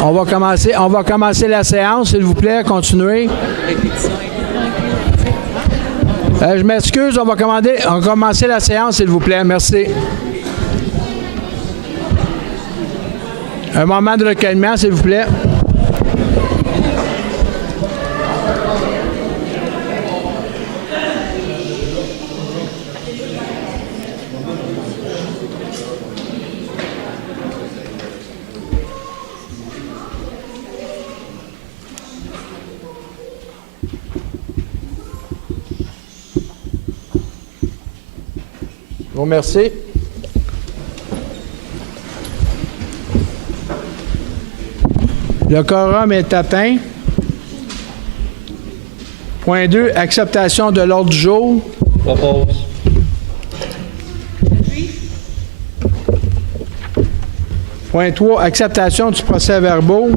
On va commencer la séance, s'il vous plaît. Continuez. Je m'excuse, on va commencer la séance, s'il vous plaît. Merci. Un moment de recueillement, s'il vous plaît. Je vous remercie. Le quorum est atteint. Point 2, acceptation de l'ordre du jour. Propose. Point 3, acceptation du procès-verbal.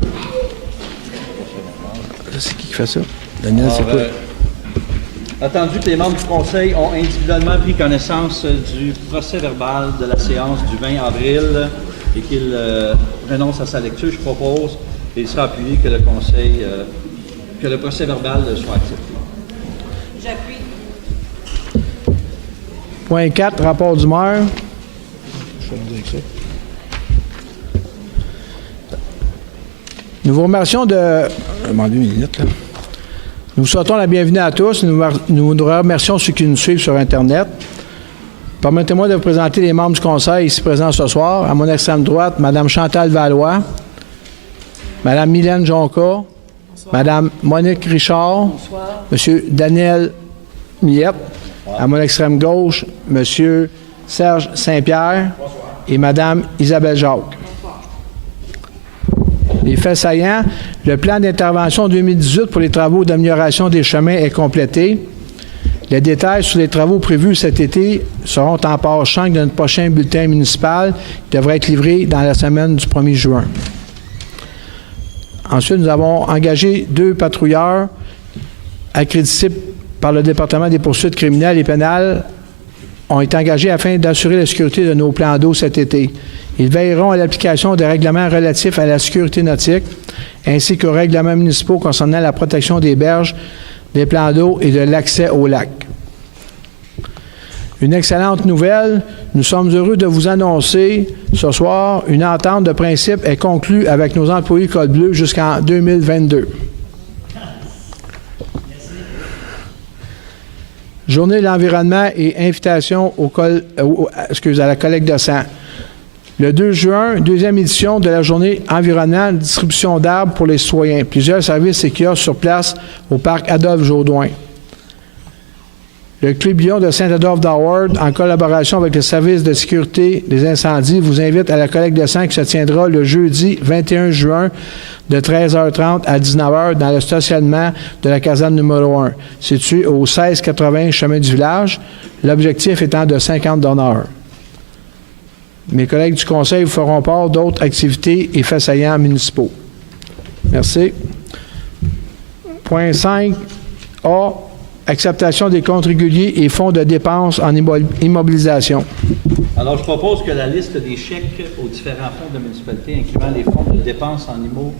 C'est qui fait ça? Daniel, c'est quoi? Attendu que les membres du Conseil ont individuellement pris connaissance du procès-verbal de la séance du 20 avril et qu'ils renoncent à sa lecture, je propose, et il sera appuyé que le Conseil, que le procès-verbal soit accepté. J'appuie. Point 4, rapport du maire. Nous vous remercions de... Demandez une minute, là. Nous souhaitons la bienvenue à tous. Nous remercions ceux qui nous suivent sur Internet. Permettez-moi de vous présenter les membres du Conseil ici présents ce soir. À mon extrême droite, Mme Chantal Valois, Mme Mylène Jonca, Mme Monique Richard, M. Daniel Miette. À mon extrême gauche, M. Serge Saint-Pierre et Mme Isabelle Jacques. Les faits saillants, le plan d'intervention 2018 pour les travaux d'amélioration des chemins est complété. Les détails sur les travaux prévus cet été seront en page 5 de notre prochain bulletin municipal qui devrait être livré dans la semaine du 1er juin. Ensuite, nous avons engagé 2 patrouilleurs accrédités par le département des poursuites criminelles et pénales ont été engagés afin d'assurer la sécurité de nos plans d'eau cet été. Ils veilleront à l'application des règlements relatifs à la sécurité nautique ainsi qu'aux règlements municipaux concernant la protection des berges, des plans d'eau et de l'accès aux lacs. Une excellente nouvelle, nous sommes heureux de vous annoncer ce soir une entente de principe est conclue avec nos employés Col Bleu jusqu'en 2022. Journée de l'environnement et invitation à la collecte de sang. Le 2 juin, deuxième édition de la journée environnement, distribution d'arbres pour les citoyens. Plusieurs services et kiosques sur place au parc Adolphe-Jourdouin. Le Clébillon de Saint-Adolphe-d'Howard, en collaboration avec le service de sécurité des incendies, vous invite à la collecte de sang qui se tiendra le jeudi 21 juin de 13h30 à 19h dans le stationnement de la caserne numéro 1, située au 1680 chemin du village, l'objectif étant de 50 donneurs. Mes collègues du Conseil vous feront part d'autres activités et faits saillants municipaux. Merci. Point 5A, acceptation des comptes réguliers et fonds de dépenses en immobilisation. Alors, je propose que la liste des chèques aux différents fonds de municipalité, incluant les fonds de dépenses en immo,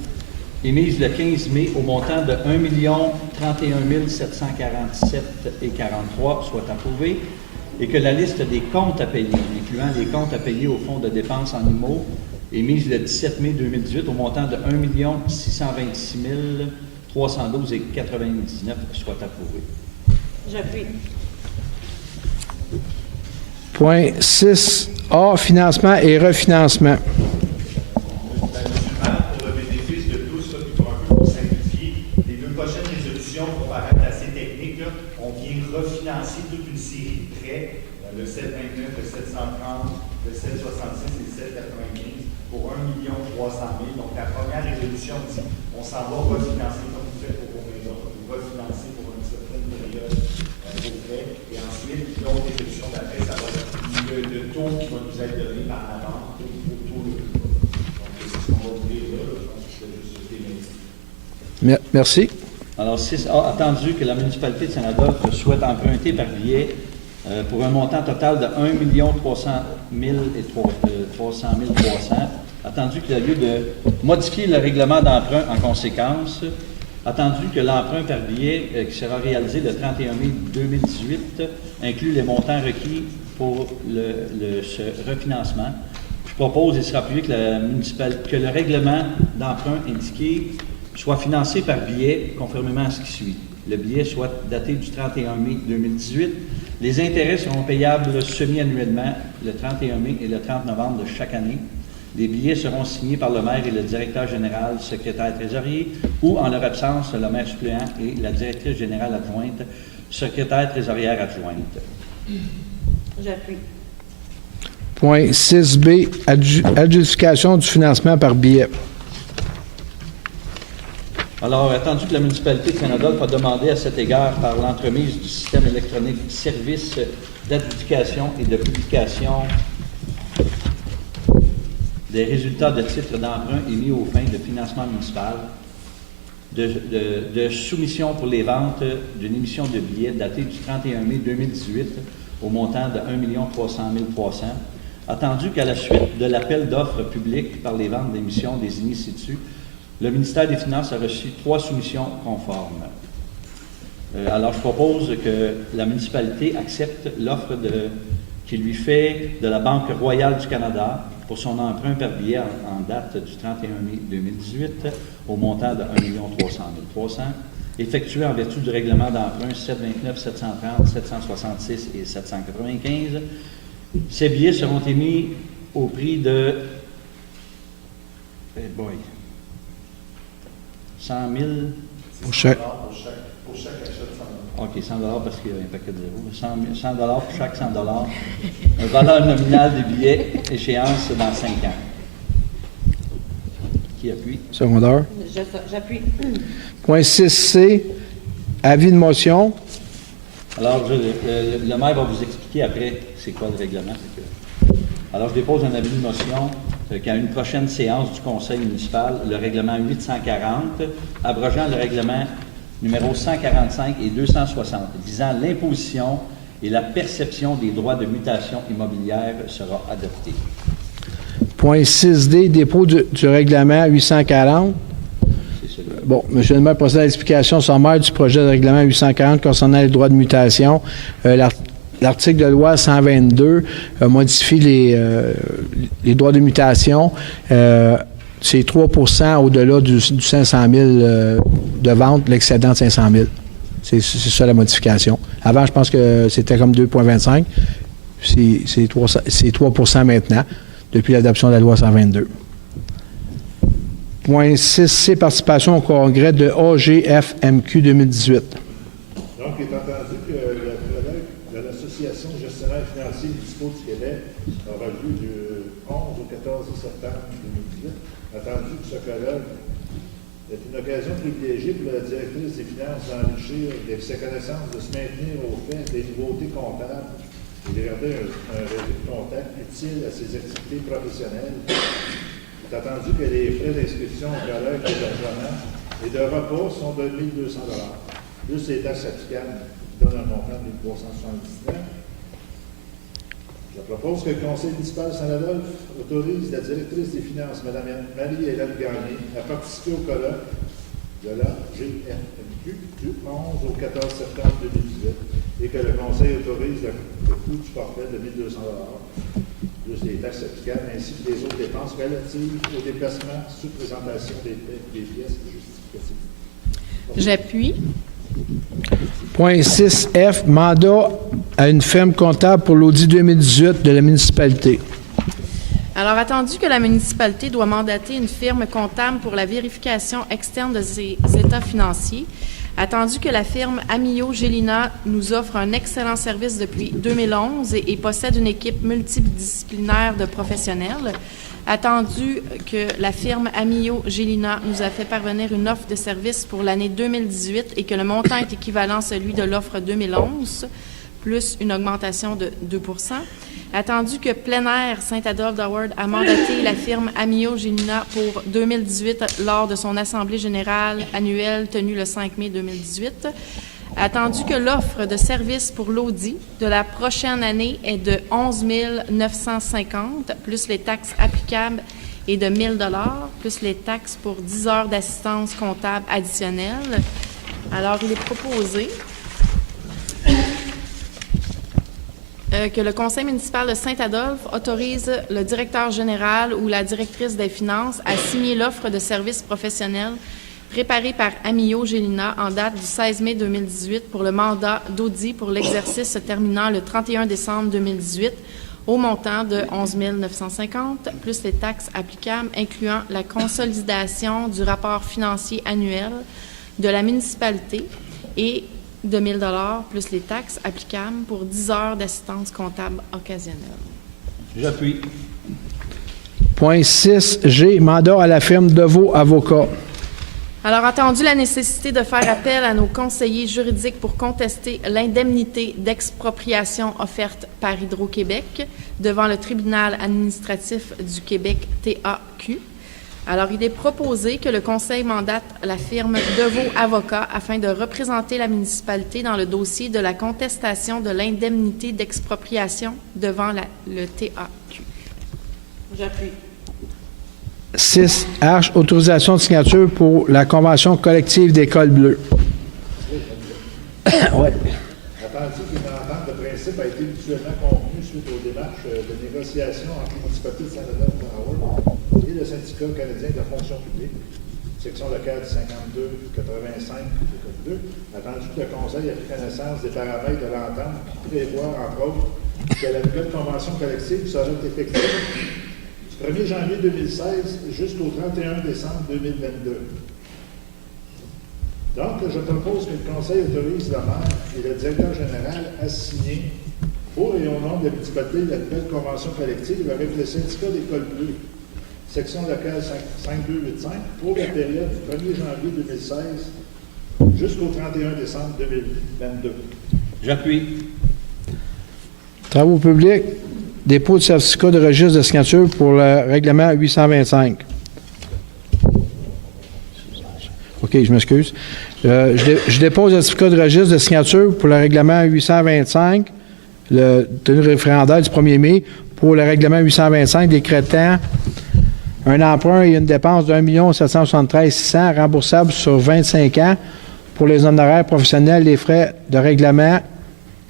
émise le 15 mai au montant de 1 031 747,43 soit approuvée, et que la liste des comptes à payer, incluant les comptes à payer au fonds de dépenses en immo, émise le 17 mai 2018 au montant de 1 626 312,99 soit approuvé. J'appuie. Point 6A, financement et refinancement. Pour le bénéfice de tous, ça, puis pour un peu pour simplifier, les 2 prochaines résolutions vont paraître assez techniques. Là. On vient refinancer toute une série de prêts, le 729, le 730, le 766 et le 795 pour 1 300 000. Donc la première résolution dit on s'en va refinancer comme vous faites pour vos maisons, vous refinancer pour une certaine période vos prêts. Et ensuite, l'autre résolution d'après, ça va être le taux qui va nous être donné par la banque au taux le plus bas. Donc c'est ce qu'on va ouvrir là. Je pense que c'est juste ce démêler. Merci. Alors, 6A, attendu que la municipalité de Saint-Adolphe souhaite emprunter par billet pour un montant total de 1 300 000 300 300. Attendu qu'il y a lieu de modifier le règlement d'emprunt en conséquence. Attendu que l'emprunt par billet qui sera réalisé le 31 mai 2018 inclut les montants requis pour ce refinancement. Je propose, et sera appuyé, que le règlement d'emprunt indiqué soit financé par billet conformément à ce qui suit. Le billet soit daté du 31 mai 2018. Les intérêts seront payables semi-annuellement le 31 mai et le 30 novembre de chaque année. Les billets seront signés par le maire et le directeur général, secrétaire trésorier, ou, en leur absence, le maire suppléant et la directrice générale adjointe, secrétaire trésorière adjointe. J'appuie. Point 6B, adjudication du financement par billet. Alors, attendu que la municipalité de Saint-Adolphe a demandé à cet égard par l'entremise du système électronique service d'adjudication et de publication des résultats de titres d'emprunt émis aux fins de financement municipal, de soumission pour les ventes d'une émission de billets datée du 31 mai 2018 au montant de 1 300 300, attendu qu'à la suite de l'appel d'offres public par les ventes d'émissions désignées ci-dessus, le ministère des Finances a reçu 3 soumissions conformes. Alors, je propose que la municipalité accepte l'offre qui lui fait de la Banque royale du Canada pour son emprunt par billet en date du 31 mai 2018 au montant de 1 300 300, effectué en vertu du règlement d'emprunt 729, 730, 766 et 795. Ces billets seront émis au prix de 100 000 Pour chaque. Pour chaque achat de 100 OK, 100 parce qu'il y a un paquet de zéros. 100 pour chaque 100 valeur nominale des billets, échéance dans 5 ans. Qui appuie? Secondaire. J'appuie. Point 6C, avis de motion. Alors, le maire va vous expliquer après c'est quoi le règlement. Alors, je dépose un avis de motion qu'à une prochaine séance du conseil municipal, le règlement 840, abrogeant le règlement numéro 145 et 260, visant l'imposition et la perception des droits de mutation immobilière sera adopté. Point 6D, dépôt du règlement 840. C'est celui-là. Bon, M. le maire procède à l'explication sommaire du projet de règlement 840 concernant les droits de mutation. L'article de loi 122 modifie les droits de mutation. C'est 3 au-delà du 500 000 de vente, l'excédent de 500 000. C'est ça la modification. Avant, je pense que c'était comme 2,25. C'est 3 maintenant, depuis l'adoption de la loi 122. Point 6C, participation au congrès de AGFMQ 2018. Donc, il est entendu que le collègue de l'Association gestionnaire financier municipaux du Québec aura lieu du 11 au 14 septembre 2018. Attendu que ce colloque est une occasion privilégiée pour la directrice des finances d'enrichir ses connaissances, de se maintenir au fait des nouveautés comptables et de garder un réseau de contact utile à ses activités professionnelles. Il est attendu que les frais d'inscription au colloque d'hébergement et de repas sont de 1 200 $, plus les taxes applicables qui donnent un montant de 1 379 $. Je propose que le conseil municipal de Saint-Adolphe autorise la directrice des finances, Mme Marie-Hélène Gagné, à participer au colloque de la GFMQ du 11 au 14 septembre 2018 et que le conseil autorise le coût du forfait de 1 200 $, plus les taxes applicables, ainsi que les autres dépenses relatives au déplacement sous présentation des pièces justificatives. J'appuie. Point 6F, mandat à une firme comptable pour l'audit 2018 de la municipalité. Alors, attendu que la municipalité doit mandater une firme comptable pour la vérification externe de ses états financiers, attendu que la firme Amio Gélina nous offre un excellent service depuis 2011 et possède une équipe multidisciplinaire de professionnels, attendu que la firme Amio Gélina nous a fait parvenir une offre de service pour l'année 2018 et que le montant est équivalent à celui de l'offre 2011, plus une augmentation de 2 %. Attendu que Plein Air Saint-Adolphe d'Howard a mandaté la firme Amio Gélina pour 2018 lors de son assemblée générale annuelle tenue le 5 mai 2018. Attendu que l'offre de services pour l'audit de la prochaine année est de 11 950 plus les taxes applicables et de 1 000 plus les taxes pour 10 heures d'assistance comptable additionnelle. Alors, il est proposé que le conseil municipal de Saint-Adolphe autorise le directeur général ou la directrice des finances à signer l'offre de services professionnels préparée par Amio Gélina en date du 16 mai 2018 pour le mandat d'audit pour l'exercice se terminant le 31 décembre 2018 au montant de 11 950 plus les taxes applicables incluant la consolidation du rapport financier annuel de la municipalité et de 1 000 plus les taxes applicables pour 10 heures d'assistance comptable occasionnelle. J'appuie. Point 6G, mandat à la firme Deveau Avocats. Alors, entendu la nécessité de faire appel à nos conseillers juridiques pour contester l'indemnité d'expropriation offerte par Hydro-Québec devant le tribunal administratif du Québec, TAQ. Alors, il est proposé que le Conseil mandate la firme Deveau Avocats afin de représenter la municipalité dans le dossier de la contestation de l'indemnité d'expropriation devant le TAQ. J'appuie. 6H, autorisation de signature pour la convention collective d'École Bleue. Oui. Attendu qu'une entente de principe a été mutuellement convenue suite aux démarches de négociation entre la municipalité de Saint-Adolphe et le syndicat canadien de la fonction publique, section locale 52-85 de Code 2, attendu que le Conseil ait pris connaissance des paramètres de l'entente qui prévoit, entre autres, que la nouvelle convention collective sera effective du 1er janvier 2016 jusqu'au 31 décembre 2022. Donc, je propose que le Conseil autorise le maire et le directeur général à signer pour et au nom de la municipalité la nouvelle convention collective avec le syndicat d'École Bleue, section locale 5285, pour la période du 1er janvier 2016 jusqu'au 31 décembre 2022. J'appuie. Travaux publics, dépôt de certificat de registre de signature pour le règlement 825. OK, je m'excuse. Je dépose le certificat de registre de signature pour le règlement 825, le tenu référendaire du 1er mai, pour le règlement 825 décrétant un emprunt et une dépense de 1 773 600 remboursables sur 25 ans pour les honoraires professionnels, les frais de règlement,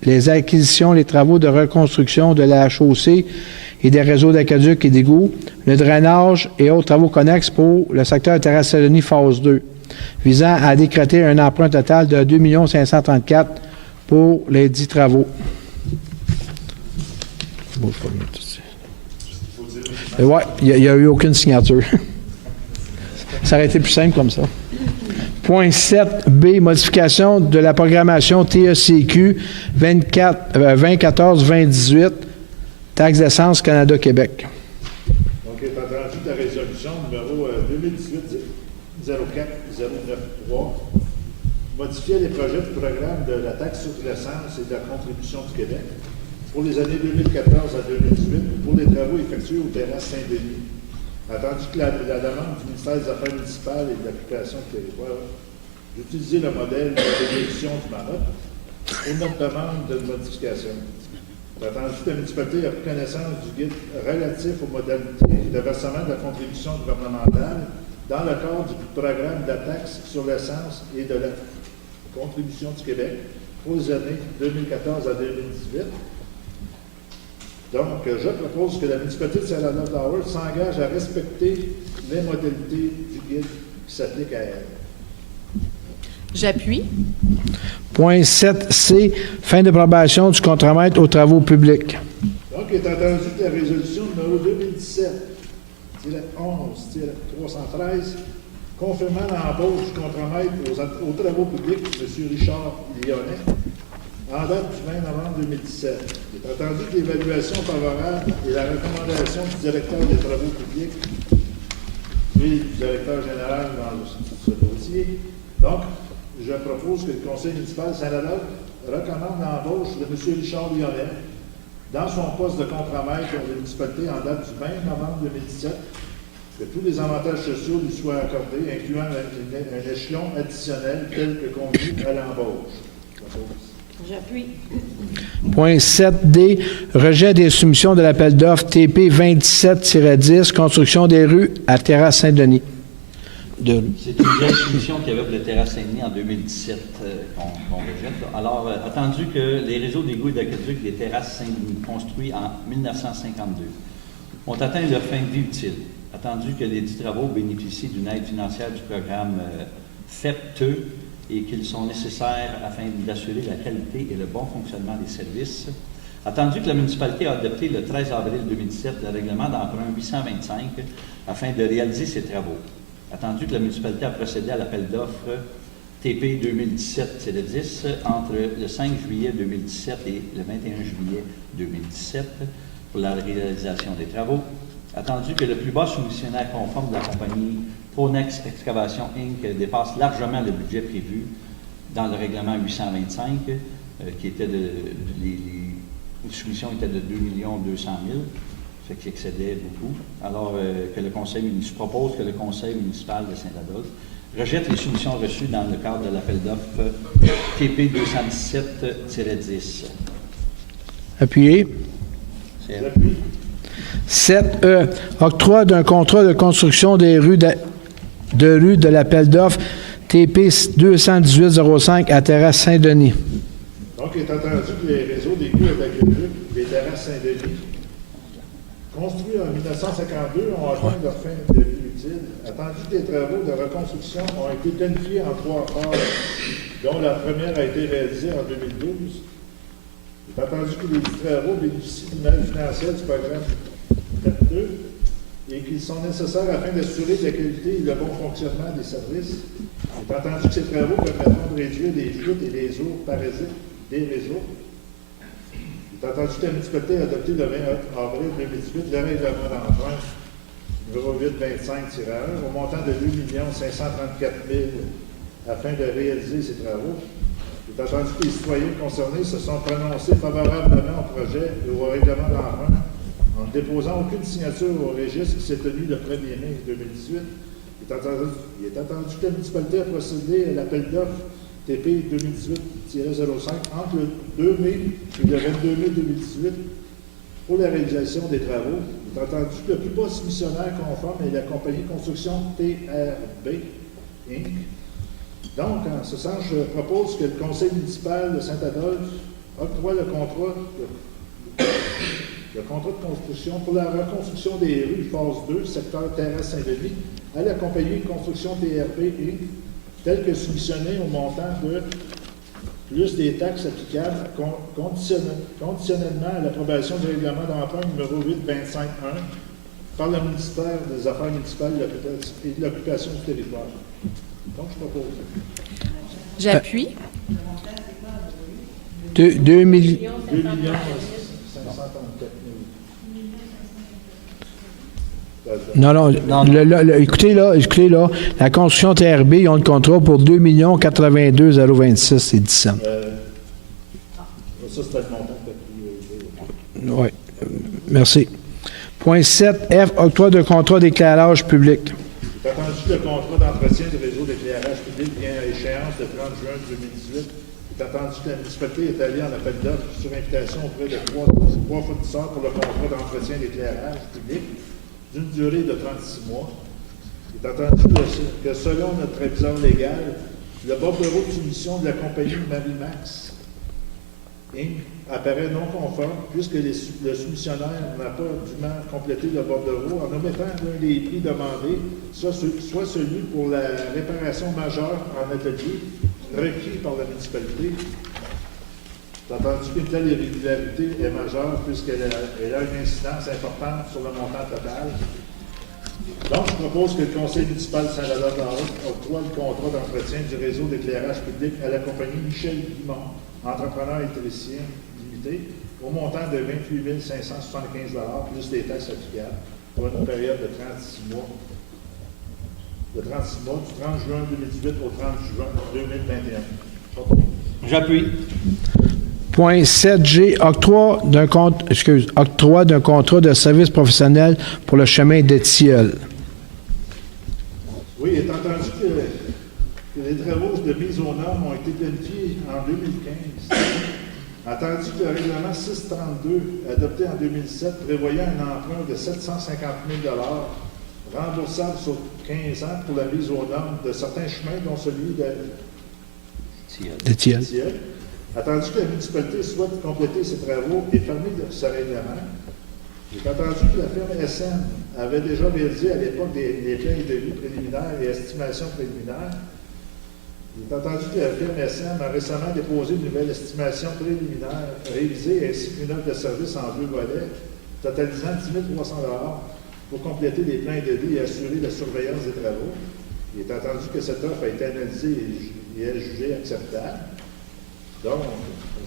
les acquisitions, les travaux de reconstruction de la chaussée et des réseaux d'aqueducs et d'égouts, le drainage et autres travaux connexes pour le secteur Terrasselonie phase 2, visant à décréter un emprunt total de 2 534 pour les 10 travaux. Oui, il n'y a eu aucune signature. Ça aurait été plus simple comme ça. Point 7B, modification de la programmation TECQ 2014-2018, taxe d'essence Canada-Québec. Donc, est entendu la résolution numéro 2018-04-093, modifier les projets du programme de la taxe sur l'essence et de la contribution du Québec pour les années 2014 à 2018 pour les travaux effectués au terrasse Saint-Denis. Attendu que la demande du ministère des Affaires municipales et de l'application du territoire d'utiliser le modèle de l'évolution du Maroc pour notre demande de modification. Attendu que la municipalité a pris connaissance du guide relatif aux modalités de versement de la contribution gouvernementale dans le cadre du programme de la taxe sur l'essence et de la contribution du Québec pour les années 2014 à 2018. Donc, je propose que la municipalité de Saint-Adolphe s'engage à respecter les modalités du guide qui s'appliquent à elle. J'appuie. Point 7C, fin d'approbation du contremaître aux travaux publics. Donc, est entendu que la résolution numéro 2017-11-313, confirmant l'embauche du contremaître aux travaux publics, M. Richard Lyonnais, en date du 20 novembre 2017. Il est entendu que l'évaluation favorable et la recommandation du directeur des travaux publics et du directeur général dans ce dossier. Donc, je propose que le conseil municipal de Saint-Adolphe recommande l'embauche de M. Richard Lyonnais dans son poste de contremaître de la municipalité en date du 20 novembre 2017, que tous les avantages sociaux lui soient accordés, incluant un échelon additionnel tel que convenu à l'embauche. J'appuie. Point 7D, rejet des soumissions de l'appel d'offres TP 27-10, construction des rues à Terrasse Saint-Denis. C'est une vieille soumission qu'il y avait pour le Terrasse Saint-Denis en 2017 qu'on rejette. Alors, attendu que les réseaux d'égouts et d'aqueducs des Terrasses Saint-Denis, construits en 1952, ont atteint leur fin de vie utile, attendu que les dits travaux bénéficient d'une aide financière du programme FEPTE et qu'ils sont nécessaires afin d'assurer la qualité et le bon fonctionnement des services, attendu que la municipalité a adopté le 13 avril 2017 le règlement d'emprunt 825 afin de réaliser ces travaux, attendu que la municipalité a procédé à l'appel d'offres TP 2017-10 entre le 5 juillet 2017 et le 21 juillet 2017 pour la réalisation des travaux, attendu que le plus bas soumissionnaire conforme de la compagnie Pronex Excavation Inc. dépasse largement le budget prévu dans le règlement 825, qui était les soumissions étaient de 2 200 000, ce qui excédait beaucoup. Alors que je propose que le conseil municipal de Saint-Adolphe rejette les soumissions reçues dans le cadre de l'appel d'offres TP 217-10. Appuyé. 7E, octroi d'un contrat de construction des rues de l'appel d'offres TP 218-05 à Terrasse Saint-Denis. Donc, il est entendu que les réseaux d'égouts et d'aqueducs des Terrasses Saint-Denis, construits en 1952, ont atteint leur fin de vie utile, attendu que les travaux de reconstruction ont été planifiés en 3 phases, dont la première a été réalisée en 2012. Il est entendu que les travaux bénéficient d'une aide financière du programme FEPTE et qu'ils sont nécessaires afin d'assurer la qualité et le bon fonctionnement des services. Il est entendu que ces travaux permettront de réduire les fuites et les eaux parasites des réseaux. Il est entendu que la municipalité a adopté le 20 avril 2018 le règlement d'emprunt numéro 825-1 au montant de 2 534 000 afin de réaliser ces travaux. Il est entendu que les citoyens concernés se sont prononcés favorablement au projet et au règlement d'emprunt en ne déposant aucune signature au registre qui s'est tenu le 1er mai 2018. Il est entendu que la municipalité a procédé à l'appel d'offres TP 2018-05 entre le 2 mai et le 22 mai 2018 pour la réalisation des travaux. Il est entendu que le plus bas soumissionnaire conforme est la compagnie construction TRB Inc. Donc, en ce sens, je propose que le conseil municipal de Saint-Adolphe octroie le contrat de construction pour la reconstruction des rues phase 2, secteur Terrasse Saint-Denis, à la compagnie construction TRB Inc., tel que soumissionné au montant de plus des taxes applicables conditionnellement à l'approbation du règlement d'emprunt numéro 825-1 par le ministère des Affaires municipales et de l'occupation du territoire. Donc, je propose. J'appuie. 2 millions. 2 534 000. Non. Écoutez là, la construction TRB, ils ont le contrat pour 2 82 026 et 10 cents. Ça, c'était le montant que tu Oui. Merci. Point 7F, octroi de contrat d'éclairage public. Il est attendu que le contrat d'entretien du réseau d'éclairage public vient à échéance le 30 juin 2018. Il est attendu que la municipalité est allée en appel d'offres sur invitation auprès de trois fournisseurs pour le contrat d'entretien d'éclairage public d'une durée de 36 mois. Il est attendu que selon notre réviseur légal, le bordereau de soumission de la compagnie Marimax Inc. apparaît non conforme puisque le soumissionnaire n'a pas dûment complété le bordereau en omettant l'un des prix demandés, soit celui pour la réparation majeure en atelier requis par la municipalité. C'est entendu qu'une telle irrégularité est majeure puisqu'elle a une incidence importante sur le montant total. Donc, je propose que le conseil municipal de Saint-Lazare-de-la-Haute octroie le contrat d'entretien du réseau d'éclairage public à la compagnie Michel Guimond, entrepreneur électricien limité, au montant de 28 575 plus des taxes applicables pour une période de 36 mois. Du 30 juin 2018 au 30 juin 2021. J'appuie. Point 7G, octroi d'un contrat de service professionnel pour le chemin de Tilleul. Oui, il est entendu que le les travaux de mise aux normes ont été planifiés en 2015. Attendu que le règlement 632, adopté en 2007, prévoyait un emprunt de 750 000 remboursable sur 15 ans pour la mise aux normes de certains chemins, dont celui de Thiel. Attendu que la municipalité souhaite compléter ses travaux et fermer ce règlement, il est attendu que la firme SM avait déjà réalisé à l'époque des plans de vie préliminaires et estimations préliminaires. Il est attendu que la firme SM a récemment déposé une nouvelle estimation préliminaire révisée ainsi qu'une offre de service en 2 volets, totalisant 10 300 pour compléter les plans de vie et assurer la surveillance des travaux. Il est attendu que cette offre a été analysée et est jugée acceptable. Donc,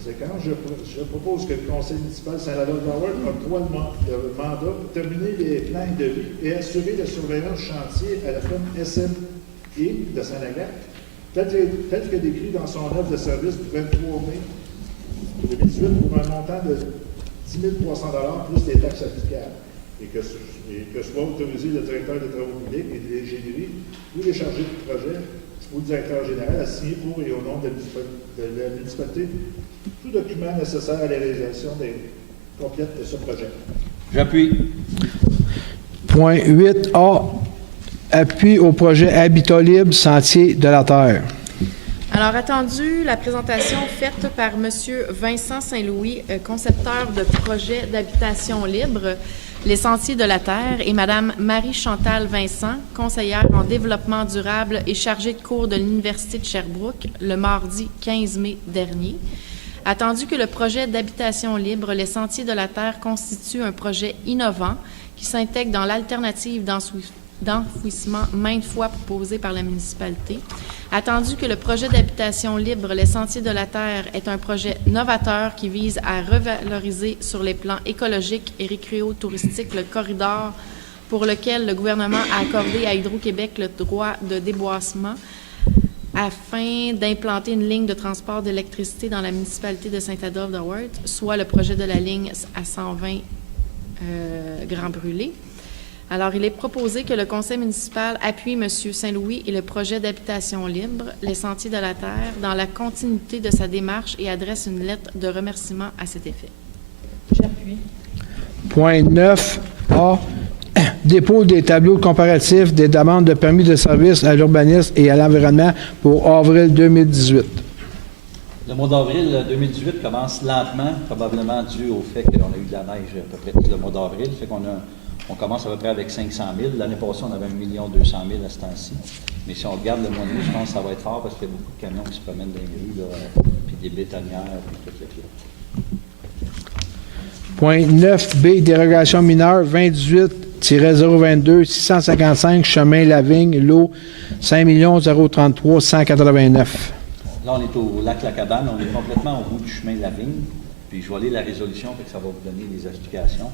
je propose que le Conseil municipal Saint-Adolphe-Howard octroie le mandat pour terminer les plans de vie et assurer la surveillance chantier à la firme SMI de Saint-Agathe, tel que décrit dans son offre de service du 23 mai 2018 pour un montant de 10 300 plus les taxes applicables. Et que soit autorisé le directeur des travaux publics et de l'ingénierie ou les chargés de projet ou le directeur général à signer pour et au nom de la municipalité tout document nécessaire à la réalisation complète de ce projet. J'appuie. Point 8A. Appui au projet Habitat libre, Sentier de la Terre. Alors, attendu, la présentation faite par M. Vincent Saint-Louis, concepteur de projet d'habitation libre, les Sentiers de la Terre, et Mme Marie-Chantal Vincent, conseillère en développement durable et chargée de cours de l'Université de Sherbrooke, le mardi 15 mai dernier. Attendu que le projet d'habitation libre, les Sentiers de la Terre, constitue un projet innovant qui s'intègre dans l'alternative d'enfouissement maintes fois proposée par la municipalité. Attendu que le projet d'habitation libre, les Sentiers de la Terre, est un projet novateur qui vise à revaloriser sur les plans écologiques et récréo-touristiques le corridor pour lequel le gouvernement a accordé à Hydro-Québec le droit de déboisement afin d'implanter une ligne de transport d'électricité dans la municipalité de Saint-Adolphe-de-Worth, soit le projet de la ligne à 120 Grand Brûlé. Alors, il est proposé que le conseil municipal appuie M. Saint-Louis et le projet d'habitation libre, les Sentiers de la Terre, dans la continuité de sa démarche et adresse une lettre de remerciement à cet effet. J'appuie. Point 9A. Dépôt des tableaux comparatifs des demandes de permis de service à l'urbanisme et à l'environnement pour avril 2018. Le mois d'avril 2018 commence lentement, probablement dû au fait qu'on a eu de la neige à peu près tout le mois d'avril. Fait on commence à peu près avec 500 000. L'année passée, on avait 1 200 000 à ce temps-ci. Mais si on regarde le mois de mai, je pense que ça va être fort parce qu'il y a beaucoup de camions qui se promènent dans les rues, là, puis des bétonnières, puis tout le kit. Point 9B, dérogation mineure 2018-022, 655, chemin Lavigne, lot 5 033 189. Là, on est au lac La Cabane, on est complètement au bout du chemin Lavigne. Puis je vais lire la résolution, fait que ça va vous donner les explications.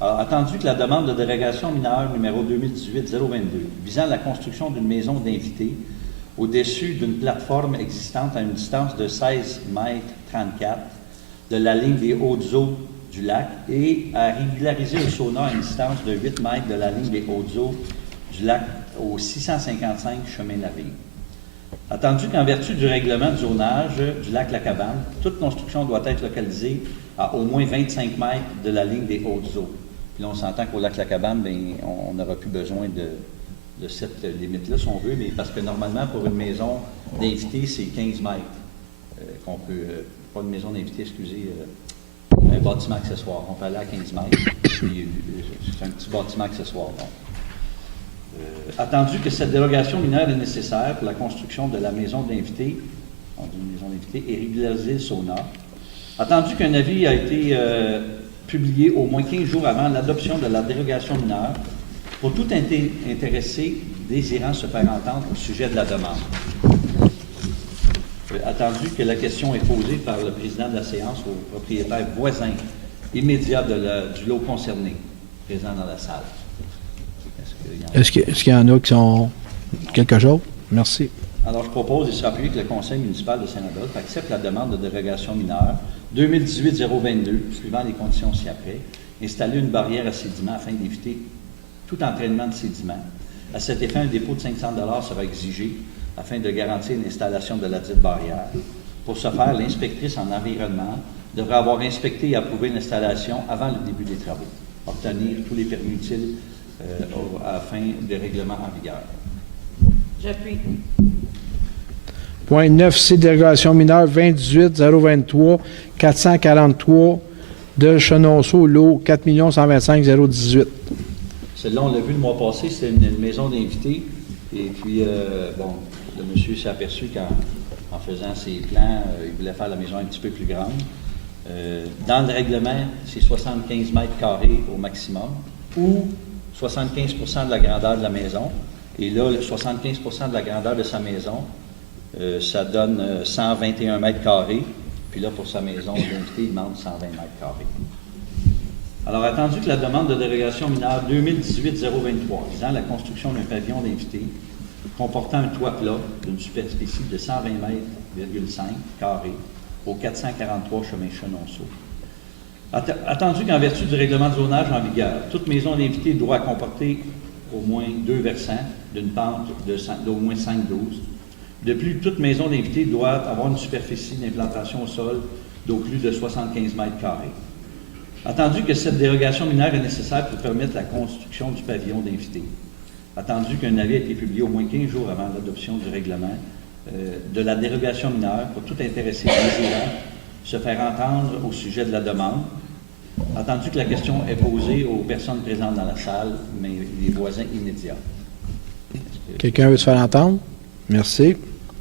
Alors, attendu que la demande de dérogation mineure numéro 2018-022 visant la construction d'une maison d'invités au-dessus d'une plateforme existante à une distance de 16 mètres 34 de la ligne des hautes eaux du lac et à régulariser le sauna à une distance de 8 mètres de la ligne des hautes eaux du lac au 655 chemin Lavigne. Attendu qu'en vertu du règlement de zonage du lac La Cabane, toute construction doit être localisée à au moins 25 mètres de la ligne des hautes eaux. Puis là, on s'entend qu'au lac La Cabane, bien, on n'aura plus besoin de cette limite-là, si on veut, mais parce que normalement, pour une maison d'invités, c'est 15 mètres qu'on peut... pas une maison d'invités, excusez, un bâtiment accessoire. On peut aller à 15 mètres, puis c'est un petit bâtiment accessoire. Donc. Attendu que cette dérogation mineure est nécessaire pour la construction de la maison d'invités, et régulariser le sauna. Attendu qu'un avis a été publié au moins 15 jours avant l'adoption de la dérogation mineure pour tout intéressé désirant se faire entendre au sujet de la demande. Attendu que la question est posée par le président de la séance au propriétaire voisin immédiat du lot concerné, présent dans la salle. Est-ce qu'il y en a qui sont quelque chose? Merci. Alors, je propose et s'appuyer que le conseil municipal de Saint-Adolphe accepte la demande de dérogation mineure 2018-022, suivant les conditions ci-après, installer une barrière à sédiments afin d'éviter tout entraînement de sédiments. À cet effet, un dépôt de 500 sera exigé afin de garantir l'installation de la dite barrière. Pour ce faire, l'inspectrice en environnement devra avoir inspecté et approuvé l'installation avant le début des travaux, obtenir tous les permis utiles afin des règlements en vigueur. J'appuie. Point 9C, dérogation mineure 2018-023, 443 de Chenonceau, lot 4 125 018. Celle-là, on l'a vu le mois passé, c'était une maison d'invités. Et puis, le monsieur s'est aperçu qu'en faisant ses plans, il voulait faire la maison un petit peu plus grande. Dans le règlement, c'est 75 mètres carrés au maximum ou 75 de la grandeur de la maison. Et là, le 75 de la grandeur de sa maison, ça donne 121 mètres carrés. Puis là, pour sa maison d'invité, il demande 120 mètres carrés. Alors, attendu que la demande de dérogation mineure 2018-023 visant la construction d'un pavillon d'invité comportant un toit plat d'une superficie de 120 mètres,5 carrés au 443 chemin Chenonceau. Attendu qu'en vertu du règlement de zonage en vigueur, toute maison d'invité doit comporter au moins 2 versants d'une pente d'au moins 5,12. De plus, toute maison d'invité doit avoir une superficie d'implantation au sol d'au plus de 75 mètres carrés. Attendu que cette dérogation mineure est nécessaire pour permettre la construction du pavillon d'invité. Attendu qu'un avis a été publié au moins 15 jours avant l'adoption du règlement de la dérogation mineure pour tout intéressé désirant se faire entendre au sujet de la demande. Attendu que la question est posée aux personnes présentes dans la salle, mais les voisins immédiats. Quelqu'un veut se faire entendre? Merci.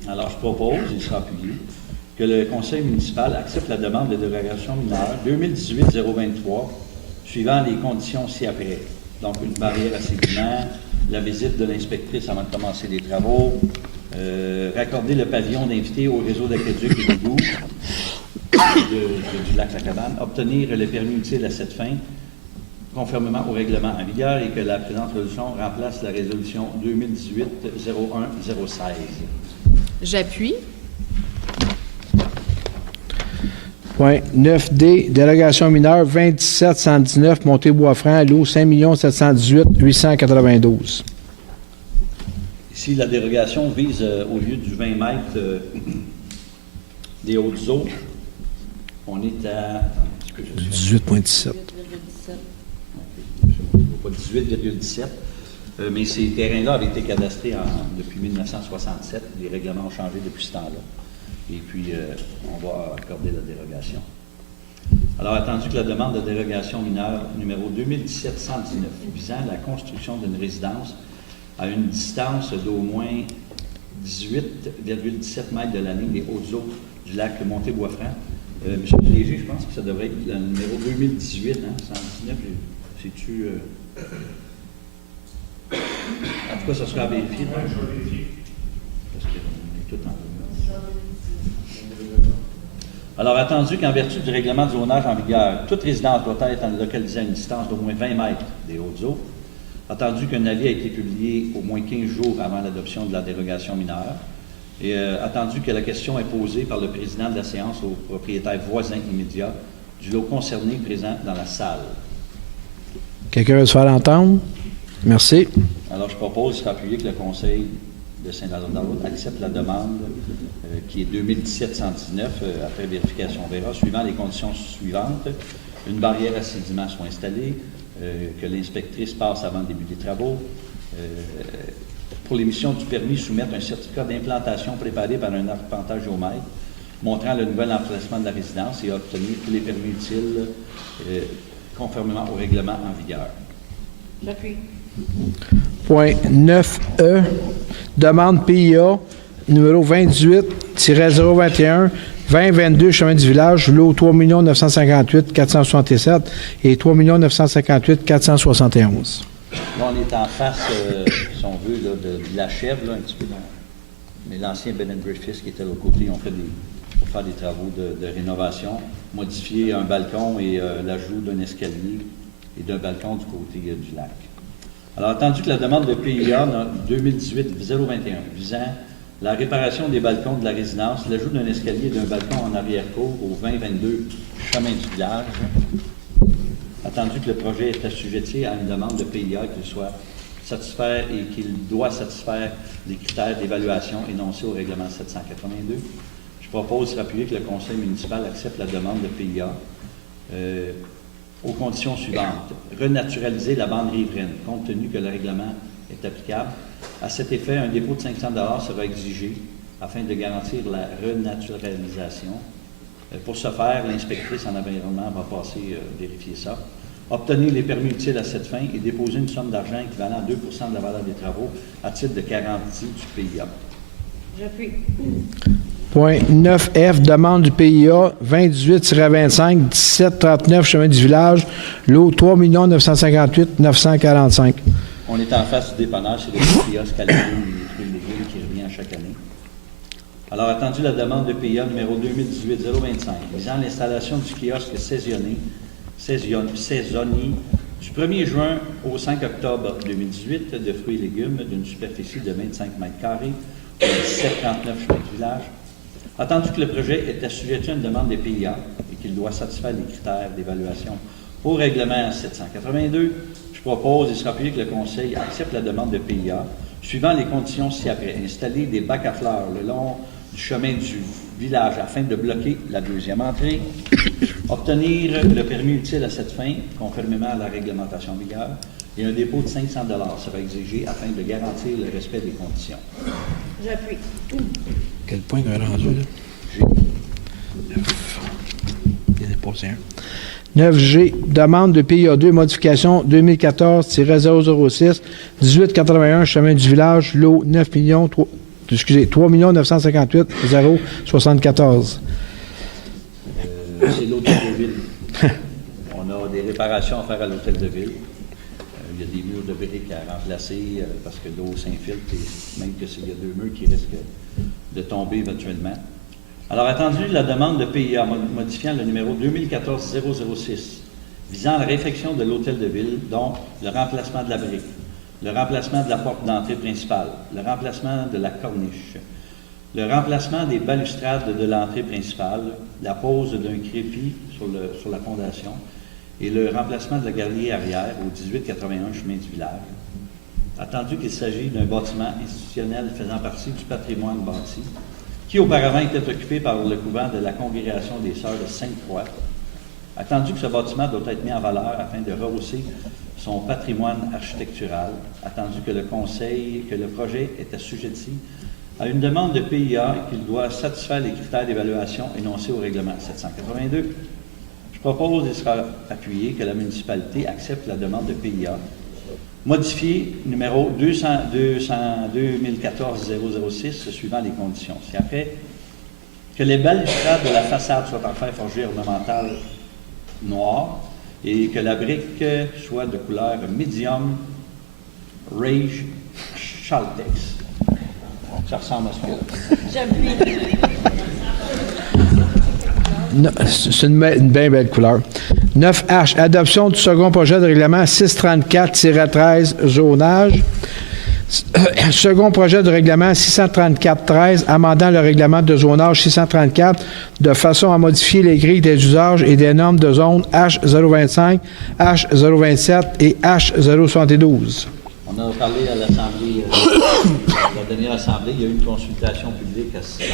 Alors, je propose, il sera appuyé, que le conseil municipal accepte la demande de dérogation mineure 2018-023, suivant les conditions ci-après. Donc, une barrière à sédiments, la visite de l'inspectrice avant de commencer les travaux, raccorder le pavillon d'invité au réseau d'aqueduc et d'égout du lac La Cabane, obtenir le permis utile à cette fin, conformément au règlement en vigueur, et que la présente résolution remplace la résolution 2018-01-016. J'appuie. Point 9D, dérogation mineure 2719, Montée-Bois-Franc, lot 5 718 892. Ici, la dérogation vise, au lieu du 20 mètres des hautes eaux, on est à... 18,17. Pas 18,17. Mais ces terrains-là avaient été cadastrés depuis 1967. Les règlements ont changé depuis ce temps-là. Et puis, on va accorder la dérogation. Alors, attendu que la demande de dérogation mineure numéro 2017-119 visant la construction d'une résidence à une distance d'au moins 18,17 mètres de la ligne des hautes eaux du lac Montée-Bois-Franc. Monsieur le DG, je pense que ça devrait être le numéro 2018, hein, 119. C'est-tu... En tout cas, ça sera vérifié. Oui, je vais vérifier. Parce qu'on est tout en... Alors, attendu qu'en vertu du règlement de zonage en vigueur, toute résidence doit être localisée à une distance d'au moins 20 mètres des hautes eaux, attendu qu'un avis a été publié au moins 15 jours avant l'adoption de la dérogation mineure, et attendu que la question est posée par le président de la séance aux propriétaires voisins immédiats du lot concerné présent dans la salle. Quelqu'un veut se faire entendre? Merci. Alors, je propose, sera appuyé, que le Conseil de Saint-Lazare-de-la-Haute accepte la demande qui est 2017-119, après vérification, on verra, suivant les conditions suivantes. Une barrière à sédiments soit installée, que l'inspectrice passe avant le début des travaux. Pour l'émission du permis, soumettre un certificat d'implantation préparé par un arpenteur géomètre montrant le nouvel emplacement de la résidence et obtenir tous les permis utiles conformément au règlement en vigueur. J'appuie. Point 9E, demande PIA numéro 28-021, 2022 chemin du village, lot 3 958 467 et 3 958 471. Là, on est en face, si on veut, là, de la chèvre, là, un petit peu. Mais l'ancien Ben & Griffiths qui était de l'autre côté, on fait pour faire des travaux de rénovation, modifier un balcon et l'ajout d'un escalier et d'un balcon du côté du lac. Alors, attendu que la demande de PIA 2018-021 visant la réparation des balcons de la résidence, l'ajout d'un escalier et d'un balcon en arrière-cour au 2022 chemin du village, attendu que le projet est assujetti à une demande de PIA qu'il soit satisfaire et qu'il doit satisfaire les critères d'évaluation énoncés au règlement 782. Je propose sur appui que le conseil municipal accepte la demande de PIA aux conditions suivantes. Renaturaliser la bande riveraine, compte tenu que le règlement est applicable. À cet effet, un dépôt de 500 $ sera exigé afin de garantir la renaturalisation. Pour ce faire, l'inspectrice en environnement va passer vérifier ça. Obtenir les permis utiles à cette fin et déposer une somme d'argent équivalent à 2 de la valeur des travaux à titre de garantie du PIA. J'appuie. Point 9F, demande du PIA 2018-25, 1739, chemin du village, lot 3 958 945. On est en face du dépanneur, c'est le kiosque à légumes, les fruits et légumes qui revient à chaque année. Alors, attendu la demande de PIA numéro 2018-025, visant l'installation du kiosque saisonnier du 1er juin au 5 octobre 2018 de fruits et légumes d'une superficie de 25 mètres carrés au 1739 chemin du village. Attendu que le projet est assujetti à une demande des PIA et qu'il doit satisfaire les critères d'évaluation au règlement 782, je propose et sera appuyé que le Conseil accepte la demande de PIA, suivant les conditions ci-après. Installer des bacs à fleurs le long du chemin du village afin de bloquer la deuxième entrée. Obtenir le permis utile à cette fin, conformément à la réglementation en vigueur, et un dépôt de 500 $ sera exigé afin de garantir le respect des conditions. J'appuie. Quel point qu'on a rendu, là? Il est posé un. 9G, demande de PIA 2, modification 2014-006, 1881, chemin du village, lot 3 958 074. C'est l'hôtel de ville. On a des réparations à faire à l'hôtel de ville. Il y a des murs de briques à remplacer parce que l'eau s'infiltre et même que s'il y a 2 murs qui risquent de tomber éventuellement. Alors, attendu la demande de PIA modifiant le numéro 2014-006 visant la réfection de l'hôtel de ville, dont le remplacement de la brique, le remplacement de la porte d'entrée principale, le remplacement de la corniche, le remplacement des balustrades de l'entrée principale, la pose d'un crépi sur la fondation et le remplacement de la galerie arrière au 1881 chemin du village. Attendu qu'il s'agit d'un bâtiment institutionnel faisant partie du patrimoine bâti, qui auparavant était occupé par le couvent de la Congrégation des Sœurs de Sainte-Croix. Attendu que ce bâtiment doit être mis en valeur afin de rehausser son patrimoine architectural, attendu que le projet est assujetti à une demande de PIA et qu'il doit satisfaire les critères d'évaluation énoncés au règlement 782, je propose et sera appuyé que la municipalité accepte la demande de PIA modifié numéro 2014-006 suivant les conditions. C'est après que les balustrades de la façade soient en fer forgé ornemental noir et que la brique soit de couleur médium Rage Chaltex. Ça ressemble à ce que J'appuie. C'est une bien belle couleur. 9H, adoption du second projet de règlement 634-13, zonage. Second projet de règlement 634-13, amendant le règlement de zonage 634 de façon à modifier les grilles des usages et des normes de zone H025, H027 et H072. On a parlé à l'Assemblée, la dernière Assemblée, il y a eu une consultation publique à ce stade.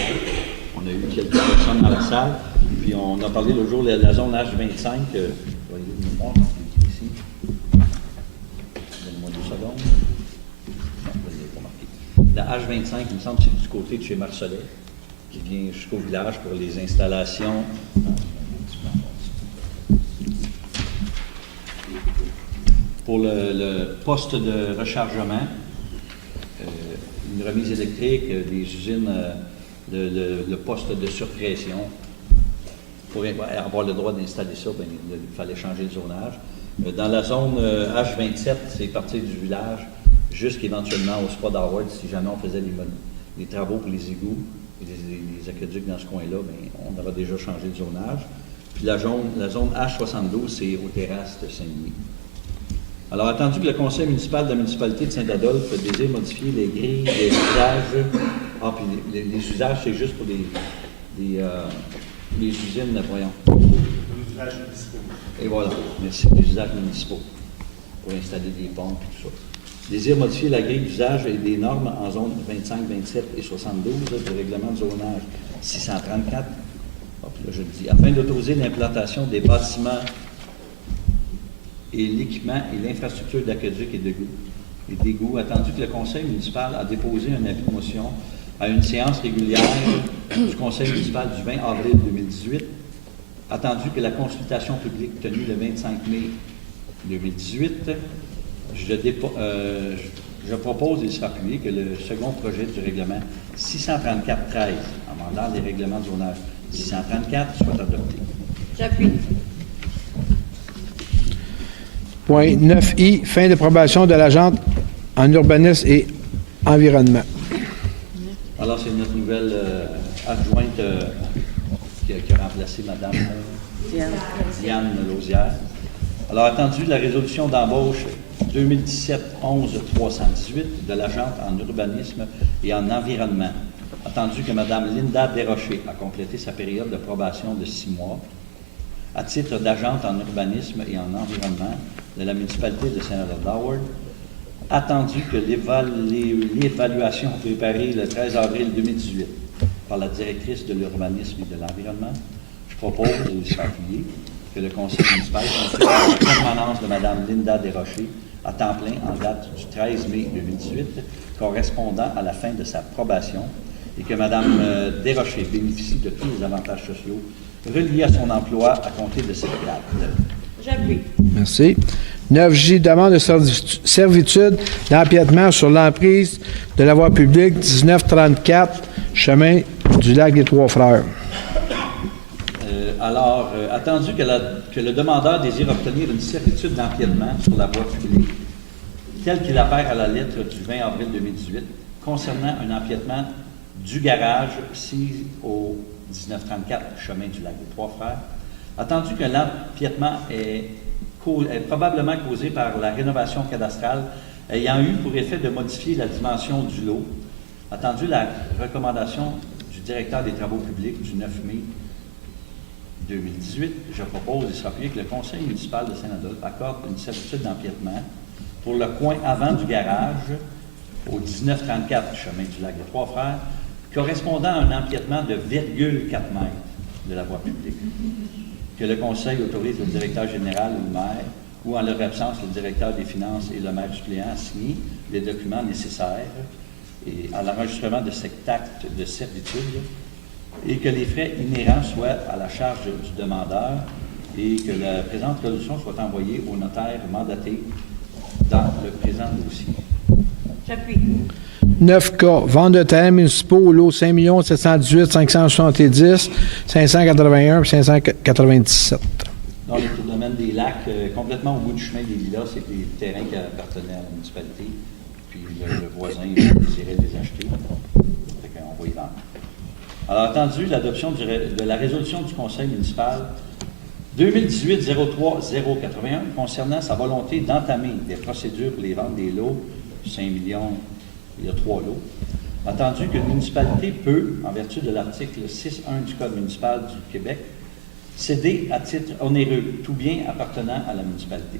On a eu quelques personnes dans la salle. Puis on a parlé l'autre jour de la zone H25. Voyez le mémoire, ici. Donnez-moi 2 secondes. Non, je ne l'ai pas marqué. La H25, il me semble que c'est du côté de chez Marcelet, qui vient jusqu'au village pour les installations. Pour le poste de rechargement, une remise électrique, des usines, le poste de surpression. Pour avoir le droit d'installer ça, bien, il fallait changer le zonage. Dans la zone H27, c'est partir du village jusqu'éventuellement au Spot Howard, si jamais on faisait les travaux pour les égouts et les aqueducs dans ce coin-là, bien, on aura déjà changé le zonage. Puis la zone H72, c'est aux terrasses de Saint-Louis. Alors, attendu que le conseil municipal de la municipalité de Saint-Adolphe désire modifier les grilles des usages. Ah, puis les usages, c'est juste pour les usines, voyons. Les usages municipaux. Et voilà, merci, les usages municipaux, pour installer des pompes et tout ça. désire modifier la grille d'usage et des normes en zone 25, 27 et 72 du règlement de zonage 634, hop, là, je le dis, afin d'autoriser l'implantation des bâtiments et l'équipement et l'infrastructure d'aqueduc et d'égouts, attendu que le conseil municipal a déposé un avis de motion à une séance régulière du conseil municipal du 20 avril 2018, attendu que la consultation publique tenue le 25 mai 2018, je propose et sera appuyé que le second projet du règlement 634-13, amendant les règlements de zonage 634, soit adopté. J'appuie. Point 9I, fin d'approbation de l'agente en urbanisme et environnement. Alors, c'est notre nouvelle adjointe qui a remplacé Mme Diane Lausière. Alors, attendu la résolution d'embauche 2017-11-318 de l'agente en urbanisme et en environnement. Attendu que Mme Linda Desrochers a complété sa période de probation de 6 mois à titre d'agente en urbanisme et en environnement de la municipalité de Saint-Adolphe-d'Howard. Attendu que l'évaluation préparée le 13 avril 2018 par la directrice de l'urbanisme et de l'environnement, je propose et sera appuyé que le conseil municipal confirme la permanence de Mme Linda Desrochers à temps plein en date du 13 mai 2018, correspondant à la fin de sa probation, et que Mme Desrochers bénéficie de tous les avantages sociaux reliés à son emploi à compter de cette date. J'appuie. Merci. 9J, demande de servitude d'empiètement sur l'emprise de la voie publique 1934, chemin du lac des Trois-Frères. Attendu que le demandeur désire obtenir une servitude d'empiètement sur la voie publique, telle qu'il apparaît à la lettre du 20 avril 2018, concernant un empiètement du garage 6 au 1934, chemin du lac des Trois-Frères, attendu que l'empiètement est probablement causé par la rénovation cadastrale ayant eu pour effet de modifier la dimension du lot, attendu la recommandation du directeur des travaux publics du 9 mai 2018, je propose et sera appuyé que le conseil municipal de Saint-Adolphe accorde une servitude d'empiètement pour le coin avant du garage au 1934 chemin du lac des Trois-Frères, correspondant à un empiètement de 0,4 mètres de la voie publique. Que le conseil autorise le directeur général ou le maire, ou en leur absence, le directeur des finances et le maire suppléant à signer les documents nécessaires et à l'enregistrement de cet acte de servitude, et que les frais inhérents soient à la charge du demandeur et que la présente résolution soit envoyée au notaire mandaté dans le présent dossier. J'appuie. 9K, vente de terrains municipaux au lot 5 718 570 581 597. Dans le domaine des lacs, complètement au bout du chemin des villas, c'est des terrains qui appartenaient à la municipalité, puis le voisin désirait les acheter. Fait qu'on va y vendre. Alors, attendu l'adoption de la résolution du conseil municipal 2018-03-081 concernant sa volonté d'entamer des procédures pour les ventes des lots, 5 millions, il y a 3 lots. Attendu qu'une municipalité peut, en vertu de l'article 6.1 du Code municipal du Québec, céder à titre onéreux tout bien appartenant à la municipalité.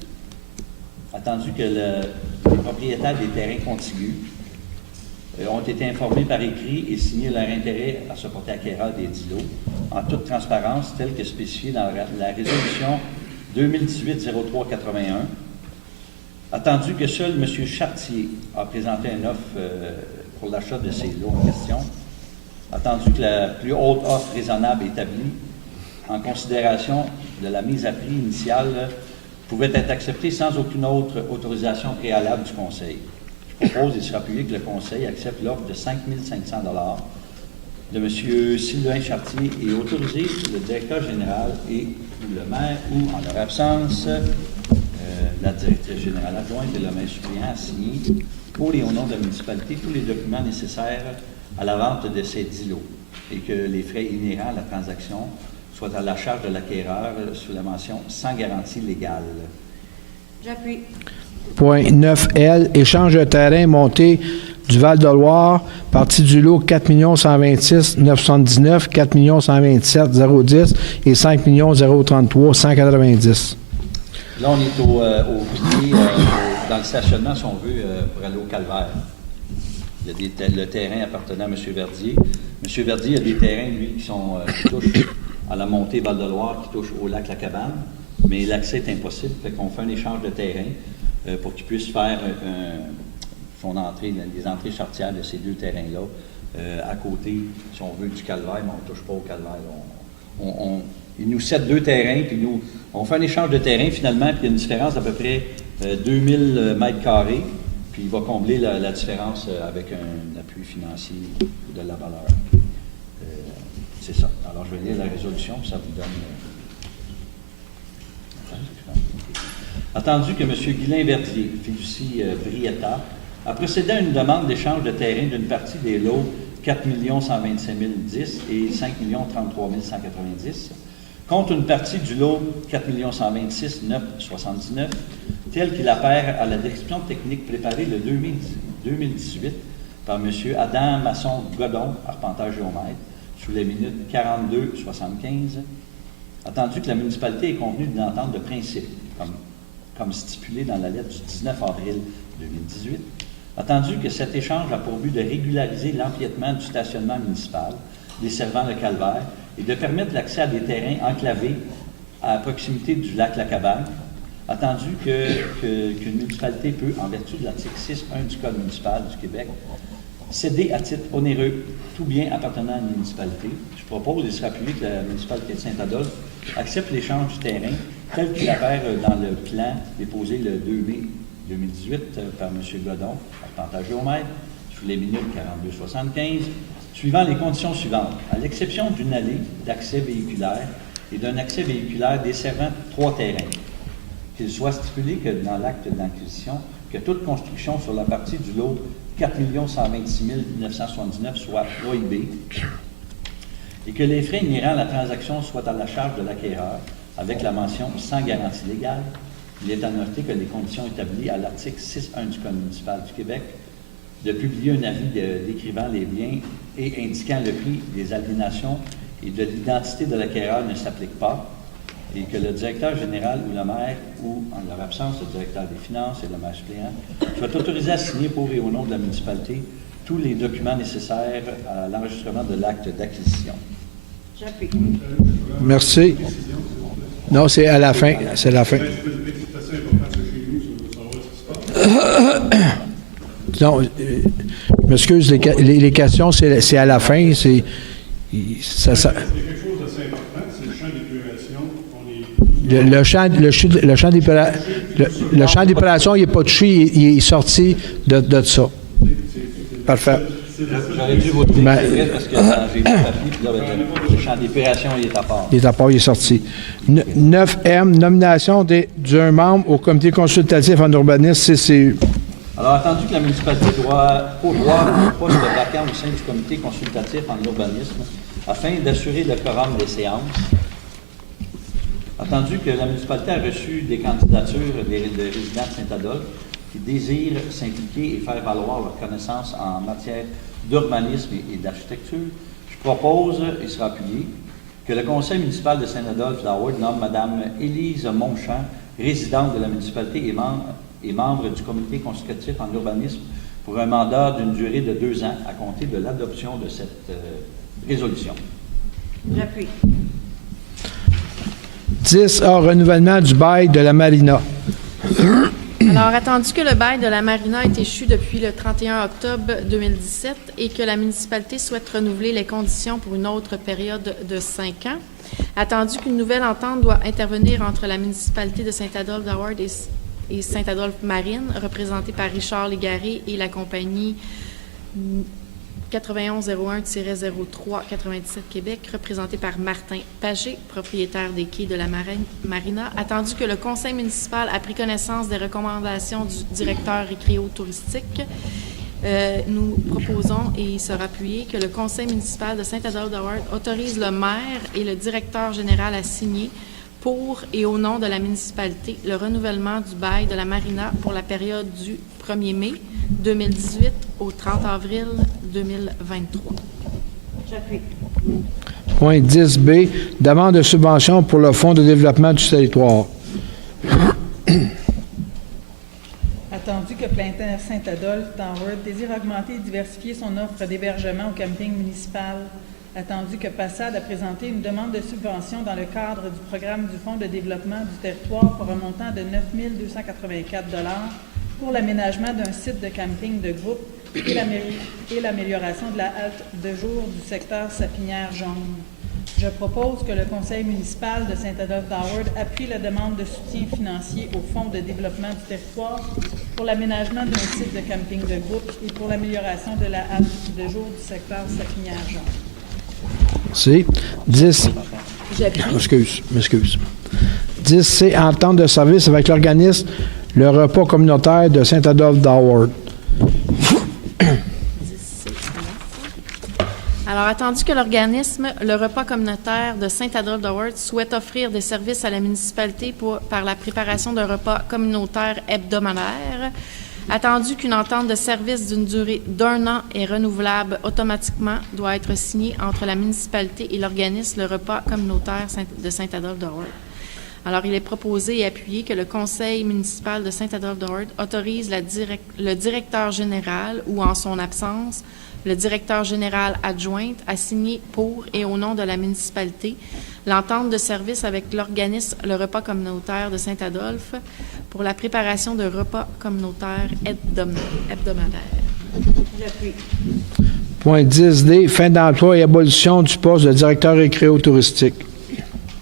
Attendu que les propriétaires des terrains contigus ont été informés par écrit et signé leur intérêt à se porter acquéreur des 10 lots, en toute transparence, tel que spécifié dans la résolution 2018-03-81. Attendu que seul M. Chartier a présenté une offre pour l'achat de ces lots en question, attendu que la plus haute offre raisonnable établie en considération de la mise à prix initiale pouvait être acceptée sans aucune autre autorisation préalable du Conseil. Je propose et sera appuyé que le Conseil accepte l'offre de 5 500 $ de M. Sylvain Chartier et autoriser le directeur général et le maire ou, en leur absence, la directrice générale adjointe et le maire suppléant à signer pour et au nom de la municipalité tous les documents nécessaires à la vente de ces 10 lots et que les frais inhérents à la transaction soient à la charge de l'acquéreur sous la mention « sans garantie légale ». J'appuie. Point 9L, échange de terrain monté du Val-de-Loire, partie du lot 4 126 979, 4 127 010 et 5 033 190. Là, on est au pied dans le stationnement, si on veut, pour aller au Calvaire. Il y a le terrain appartenant à M. Verdier. M. Verdier a des terrains, lui, qui touchent à la montée Val-de-Loire, qui touchent au lac La Cabane, mais l'accès est impossible. Fait qu'on fait un échange de terrain pour qu'il puisse faire son entrée, les entrées charretières de ces deux terrains-là, à côté, si on veut, du Calvaire, mais on ne touche pas au Calvaire. Il nous cède deux terrains, puis nous, on fait un échange de terrain finalement, puis il y a une différence d'à peu près 2000 mètres carrés, puis il va combler la différence avec un appui financier de la valeur. C'est ça. Alors, je vais lire la résolution, puis ça vous donne... Attendu que M. Guylain Verdier, fiducie Brietta, a procédé à une demande d'échange de terrain d'une partie des lots 4 125 010 et 5 033 190 contre une partie du lot 4 126 979 tel qu'il apparaît à la description technique préparée le 2018 par M. Adam Masson-Godon, arpenteur géomètre, sous les minutes 42-75, attendu que la municipalité est convenue d'une entente de principe, comme stipulé dans la lettre du 19 avril 2018, attendu que cet échange a pour but de régulariser l'empiètement du stationnement municipal desservant le Calvaire et de permettre l'accès à des terrains enclavés à proximité du lac La Cabane, attendu qu'une municipalité peut, en vertu de l'article 6.1 du Code municipal du Québec, céder à titre onéreux tout bien appartenant à une municipalité. Je propose, il sera appuyé que la municipalité de Saint-Adolphe accepte l'échange du terrain tel qu'il apparaît dans le plan déposé le 2 mai 2018 par M. Godon, arpenteur géomètre, sous les minutes 42-75, suivant les conditions suivantes, à l'exception d'une allée d'accès véhiculaire et d'un accès véhiculaire desservant 3 terrains, qu'il soit stipulé que dans l'acte d'acquisition, que toute construction sur la partie du lot 4 126 979 soit prohibée et que les frais inhérents à la transaction soient à la charge de l'acquéreur avec la mention « sans garantie légale ». Il est à noter que les conditions établies à l'article 6.1 du Code municipal du Québec de publier un avis décrivant les biens et indiquant le prix des aliénations et de l'identité de l'acquéreur ne s'appliquent pas et que le directeur général ou le maire, ou en leur absence, le directeur des finances et le maire suppléant, soit autorisé à signer pour et au nom de la municipalité tous les documents nécessaires à l'enregistrement de l'acte d'acquisition. J'appuie. Merci. Non, c'est à la fin. C'est à la fin. Non, je m'excuse, les questions, c'est à la fin. C'est ça. Il y a quelque chose d'assez important, c'est le champ d'épuration. Le champ d'épuration, il n'est pas touché, il est sorti de ça. Parfait. J'aurais dû vous dire parce que j'ai vu le papier, puis là, le champ d'épuration, il est à part. Il est à part, il est sorti. 9M, nomination d'un membre au comité consultatif en urbanisme CCU. Alors, attendu que la municipalité doit pourvoir un poste vacant au sein du comité consultatif en urbanisme afin d'assurer le quorum des séances, attendu que la municipalité a reçu des candidatures de résidents de Saint-Adolphe qui désirent s'impliquer et faire valoir leurs connaissances en matière d'urbanisme et d'architecture, je propose, et sera appuyé, que le conseil municipal de Saint-Adolphe d'Howard nomme Mme Élise Monchamp, résidente de la municipalité et membre du comité consultatif en urbanisme pour un mandat d'une durée de 2 ans à compter de l'adoption de cette résolution. J'appuie. 10A, renouvellement du bail de la Marina. Alors, attendu que le bail de la Marina est échu depuis le 31 octobre 2017 et que la municipalité souhaite renouveler les conditions pour une autre période de 5 ans, attendu qu'une nouvelle entente doit intervenir entre la municipalité de Saint-Adolphe d'Howard et Saint-Adolphe Marine, représentée par Richard Légaré et la compagnie 9101-03-97 Québec, représentée par Martin Pagé, propriétaire des quais de la Marina, attendu que le conseil municipal a pris connaissance des recommandations du directeur récréo-touristique, nous proposons, et il sera appuyé, que le conseil municipal de Saint-Adolphe d'Howard autorise le maire et le directeur général à signer pour et au nom de la municipalité le renouvellement du bail de la Marina pour la période du 1er mai 2018 au 30 avril 2023. J'appuie. Point 10B, demande de subvention pour le Fonds de développement du territoire. balnéaire Saint-Adolphe d'Howard désire augmenter et diversifier son offre d'hébergement au camping municipal, attendu que Passade a présenté une demande de subvention dans le cadre du programme du Fonds de développement du territoire pour un montant de 9 284 $ pour l'aménagement d'un site de camping de groupe et l'amélioration de la halte de jour du secteur Sapinière-Jaune. Je propose que le Conseil municipal de Saint-Adolphe d'Howard appuie la demande de soutien financier au Fonds de développement du territoire pour l'aménagement d'un site de camping de groupe et pour l'amélioration de la halte de jour du secteur Sapinière-Jaune. C'est 10. J'appuie. M'excuse. 10, c'est entente de service avec l'organisme Le Repas communautaire de Saint-Adolphe d'Howard. Alors, attendu que l'organisme Le Repas communautaire de Saint-Adolphe d'Howard souhaite offrir des services à la municipalité par la préparation d'un repas communautaire hebdomadaire, attendu qu'une entente de service d'une durée d'1 an et renouvelable automatiquement doit être signée entre la municipalité et l'organisme Le Repas communautaire de Saint-Adolphe d'Howard. Alors, il est proposé et appuyé que le Conseil municipal de Saint-Adolphe d'Howard autorise le directeur général ou, en son absence, le directeur général adjoint à signer pour et au nom de la municipalité l'entente de service avec l'organisme Le Repas communautaire de Saint-Adolphe pour la préparation de repas communautaires hebdomadaires. J'appuie. Point 10D, fin d'emploi et abolition du poste de directeur récréo-touristique.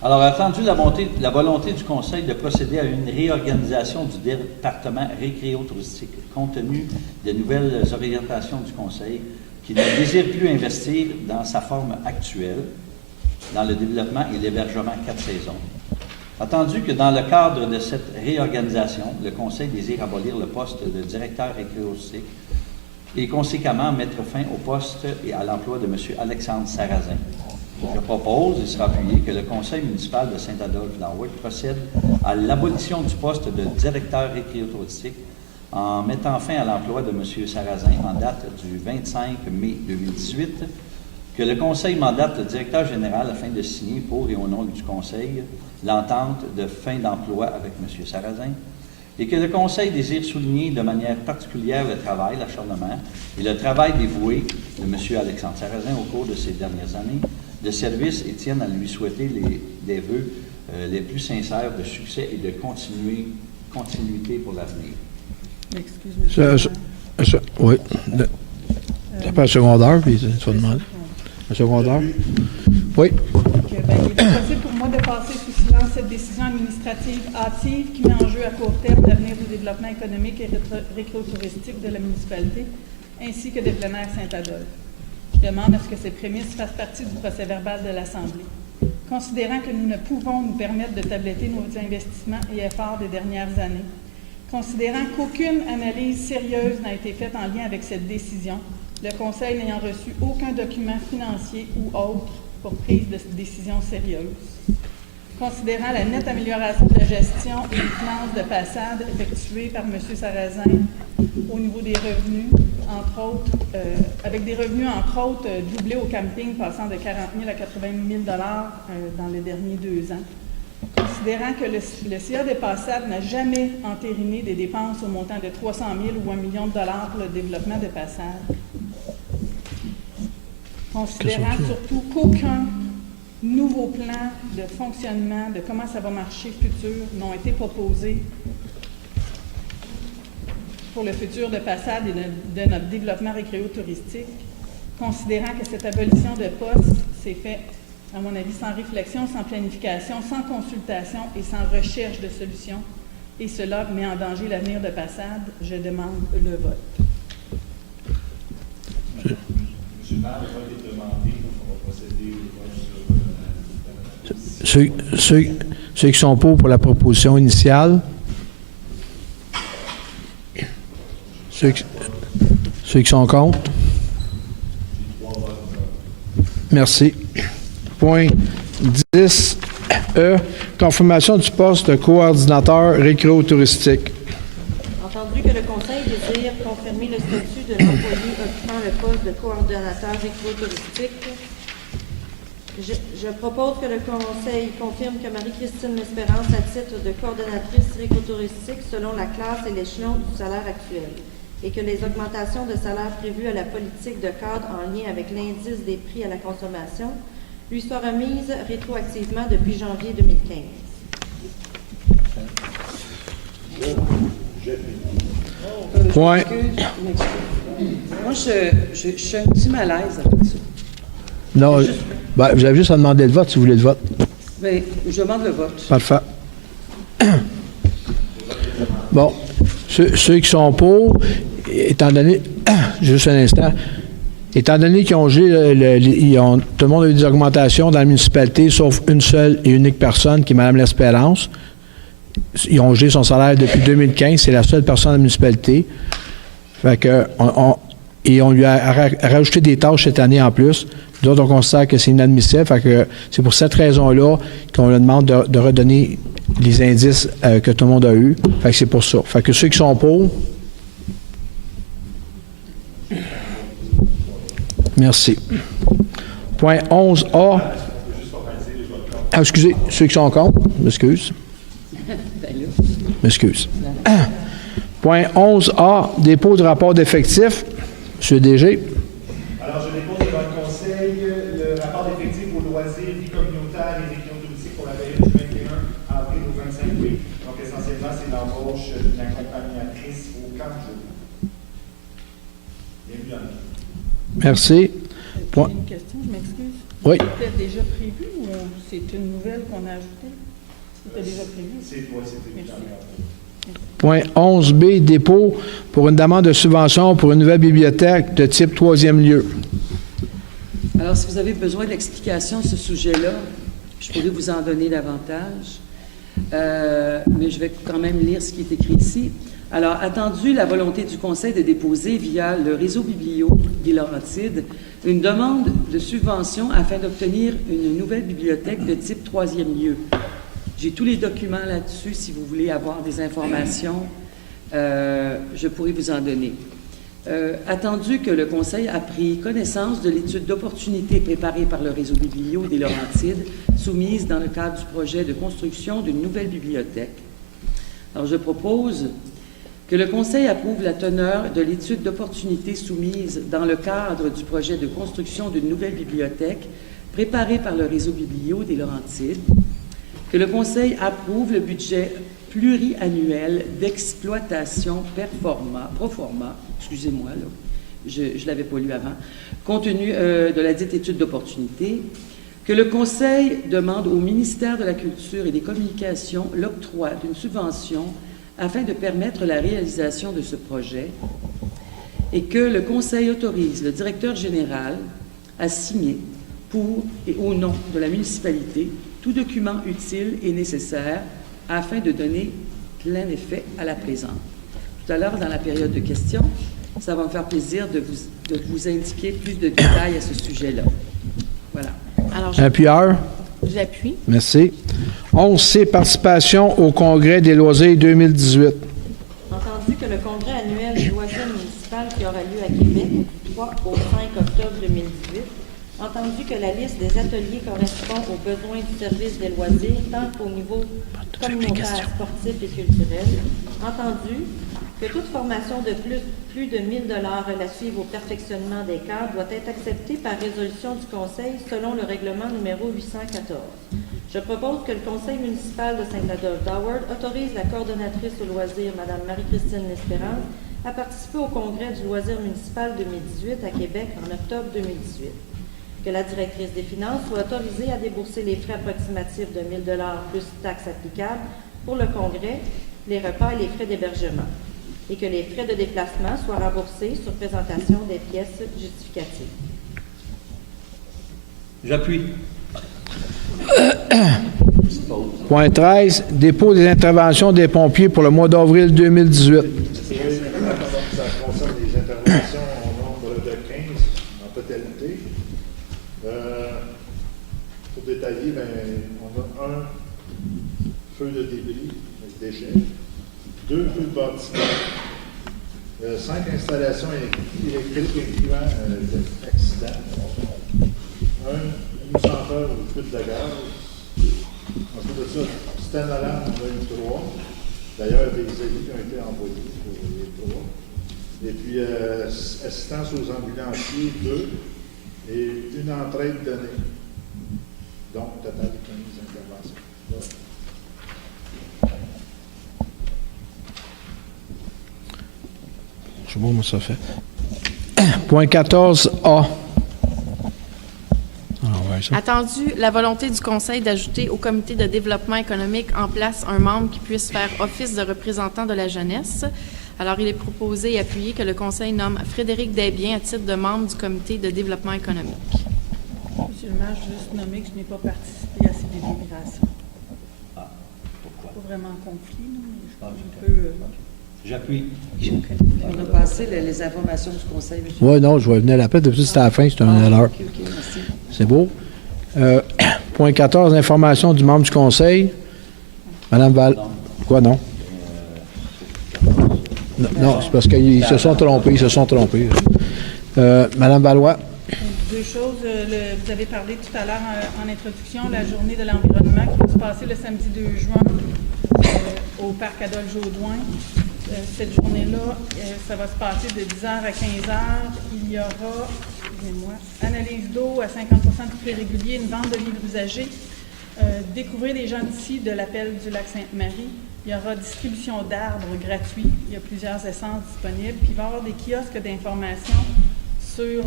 Alors, attendu la volonté du Conseil de procéder à une réorganisation du département récréo-touristique, compte tenu des nouvelles orientations du Conseil, qui ne désire plus investir dans sa forme actuelle, dans le développement et l'hébergement 4 saisons. Attendu que dans le cadre de cette réorganisation, le Conseil désire abolir le poste de directeur récréo-touristique et conséquemment mettre fin au poste et à l'emploi de M. Alexandre Sarrazin. Je propose, et sera appuyé, que le Conseil municipal de Saint-Adolphe d'Howard procède à l'abolition du poste de directeur récréo-touristique en mettant fin à l'emploi de M. Sarrazin en date du 25 mai 2018, que le Conseil mandate le directeur général afin de signer pour et au nom du Conseil l'entente de fin d'emploi avec M. Sarrazin, et que le Conseil désire souligner de manière particulière le travail, l'acharnement et le travail dévoué de M. Alexandre Sarrazin au cours de ces dernières années de service et tiennent à lui souhaiter des vœux les plus sincères de succès et de continuité pour l'avenir. Excuse-moi. Oui. C'est pas un secondaire, puis tu vas demander. Un secondaire? Oui. Il est possible pour moi de passer sous silence cette décision administrative hâtive qui met en jeu à court terme l'avenir du développement économique et récréo-touristique de la municipalité, ainsi que des plein air Saint-Adolphe. Je demande à ce que ces prémices fassent partie du procès-verbal de l'Assemblée. Considérant que nous ne pouvons nous permettre de tabletter nos investissements et efforts des dernières années, considérant qu'aucune analyse sérieuse n'a été faite en lien avec cette décision, le Conseil n'ayant reçu aucun document financier ou autre pour prise de décision sérieuse, considérant la nette amélioration de la gestion et des finances de Passade effectuée par M. Sarrazin au niveau des revenus, entre autres, avec des revenus, entre autres, doublés au camping, passant de 40 000 à 80 000 $ dans les derniers 2 ans. Considérant que le CA de Passade n'a jamais entériné des dépenses au montant de 300 000 ou $1 million pour le développement de Passade. Considérant surtout qu'aucun nouveau plan de fonctionnement, de comment ça va marcher futur, n'ont été proposés pour le futur de Passade et de notre développement récréo-touristique, considérant que cette abolition de poste s'est faite, à mon avis, sans réflexion, sans planification, sans consultation et sans recherche de solutions, et cela met en danger l'avenir de Passade, je demande le vote. M. le maire, le vote est demandé, donc on va procéder au vote sur Ceux qui sont pour la proposition initiale. Ceux qui sont contre. Merci. Point 10E, confirmation du poste de coordinateur récréo-touristique. Entendu que le Conseil désire confirmer le statut de l'employé occupant le poste de coordonnateur récréo-touristique, je propose que le Conseil confirme que Marie-Christine L'Espérance, à titre de coordonnatrice récréo-touristique, selon la classe et l'échelon du salaire actuel, et que les augmentations de salaire prévues à la politique de cadre en lien avec l'indice des prix à la consommation lui soient remises rétroactivement depuis janvier 2015. Point. Moi, je suis un petit malaise avec ça. Non, ben, vous avez juste à demander le vote si vous voulez le vote. Mais je demande le vote. Parfait. Bon, ceux qui sont pour, étant donné, juste un instant, étant donné qu'ils ont gelé, tout le monde a eu des augmentations dans la municipalité, sauf une seule et unique personne, qui est Mme L'Espérance. Ils ont gelé son salaire depuis 2015, c'est la seule personne de la municipalité. Fait que, et on lui a rajouté des tâches cette année en plus. D'autres, on considère que c'est inadmissible. Fait que c'est pour cette raison-là qu'on leur demande de redonner les indices que tout le monde a eus. Fait que c'est pour ça. Fait que ceux qui sont pour, merci. Point 11A. Ah, excusez, ceux qui sont contre, m'excuse. M'excuse. Point 11A, dépôt de rapport d'effectifs. Monsieur le DG. Alors, je dépose devant le Conseil le rapport d'effectifs aux loisirs, vie communautaire et régions touristiques pour la période du 21 avril au 25 mai. Donc, essentiellement, c'est l'embauche d'une accompagnatrice au 4 jours. Bienvenue à nous. Merci. J'ai une question, je m'excuse. Oui. C'était déjà prévu ou c'est une nouvelle qu'on a ajoutée? C'était déjà prévu? C'était déjà prévu. Point 11B, dépôt pour une demande de subvention pour une nouvelle bibliothèque de type troisième lieu. Alors, si vous avez besoin d'explications sur ce sujet-là, je pourrais vous en donner davantage, mais je vais quand même lire ce qui est écrit ici. Alors, attendu la volonté du Conseil de déposer via le réseau Biblio des Laurentides une demande de subvention afin d'obtenir une nouvelle bibliothèque de type troisième lieu. J'ai tous les documents là-dessus. Si vous voulez avoir des informations, je pourrais vous en donner. Attendu que le Conseil a pris connaissance de l'étude d'opportunité préparée par le réseau Biblio des Laurentides, soumise dans le cadre du projet de construction d'une nouvelle bibliothèque. Alors, je propose que le Conseil approuve la teneur de l'étude d'opportunité soumise dans le cadre du projet de construction d'une nouvelle bibliothèque préparée par le réseau Biblio des Laurentides, que le Conseil approuve le budget pluriannuel d'exploitation pro forma, excusez-moi, là, je ne l'avais pas lu avant, compte tenu de la dite étude d'opportunité, que le Conseil demande au ministère de la Culture et des Communications l'octroi d'une subvention afin de permettre la réalisation de ce projet et que le Conseil autorise le directeur général à signer pour et au nom de la municipalité tout document utile et nécessaire afin de donner plein effet à la présente. Tout à l'heure, dans la période de questions, ça va me faire plaisir de vous indiquer plus de détails à ce sujet-là. Voilà. Alors, Appuyeur. j'appuie. Merci. 11C, participation au Congrès des loisirs 2018. Entendu que le congrès annuel du loisir municipal qui aura lieu à Québec du 3 au 5 octobre 2018, entendu que la liste des ateliers correspond aux besoins du service des loisirs, tant au niveau communautaire, sportif et culturel, entendu que toute formation de plus de 1 000 $ relative au perfectionnement des cadres doit être acceptée par résolution du Conseil selon le règlement numéro 814. Je propose que le Conseil municipal de Saint-Adolphe-d'Howard autorise la coordonnatrice au loisir, Mme Marie-Christine L'Espérance, à participer au Congrès du loisir municipal 2018 à Québec en octobre 2018. Que la directrice des finances soit autorisée à débourser les frais approximatifs de 1 000 $ plus taxes applicables pour le congrès, les repas et les frais d'hébergement, et que les frais de déplacement soient remboursés sur présentation des pièces justificatives. J'appuie. Point 13, dépôt des interventions des pompiers pour le mois d'avril 2018. Ça concerne les interventions au nombre de 15 en totalité. Pour détailler, on a un feu de débris, déchets, 2 feux de bâtiment, 5 installations électriques incluant accidents, une centrale ou fuite de gaz. Ensuite de ça, stand alarme, on a eu 3. D'ailleurs, des élus qui ont été envoyés pour les 3. Et puis, assistance aux ambulanciers, 2. Et une entraide donnée. Donc, total de 15 interventions. Voilà. Je sais pas comment ça fait. Point 14A. Attendu la volonté du Conseil d'ajouter au Comité de développement économique en place un membre qui puisse faire office de représentant de la jeunesse. Alors, il est proposé et appuyé que le Conseil nomme Frédéric Desbiens à titre de membre du Comité de développement économique. Monsieur le maire, je veux juste nommer que je n'ai pas participé à ces délibérations. Ah, pourquoi? Pas vraiment en conflit, là, mais Ah, je peux... J'appuie. On a passé les informations du Conseil, monsieur. Oui, non, je vais venir à l'appel. Depuis c'était à la fin, c'était un à l'heure. OK, merci. C'est beau. Point 14, information du membre du Conseil. Madame Val. Quoi, non? Non, c'est parce qu'ils se sont trompés. Madame Valois. Deux choses. Vous avez parlé tout à l'heure en introduction, la journée de l'environnement qui va se passer le samedi 2 juin au parc Adolphe-Jodoin. Cette journée-là, ça va se passer de 10h à 15h. Il y aura, excusez-moi, analyse d'eau à 50% du prix régulier, une vente de livres usagés, découvrir les gens d'ici de l'appel du lac Sainte-Marie. Il y aura distribution d'arbres gratuits. Il y a plusieurs essences disponibles. Puis il va y avoir des kiosques d'information sur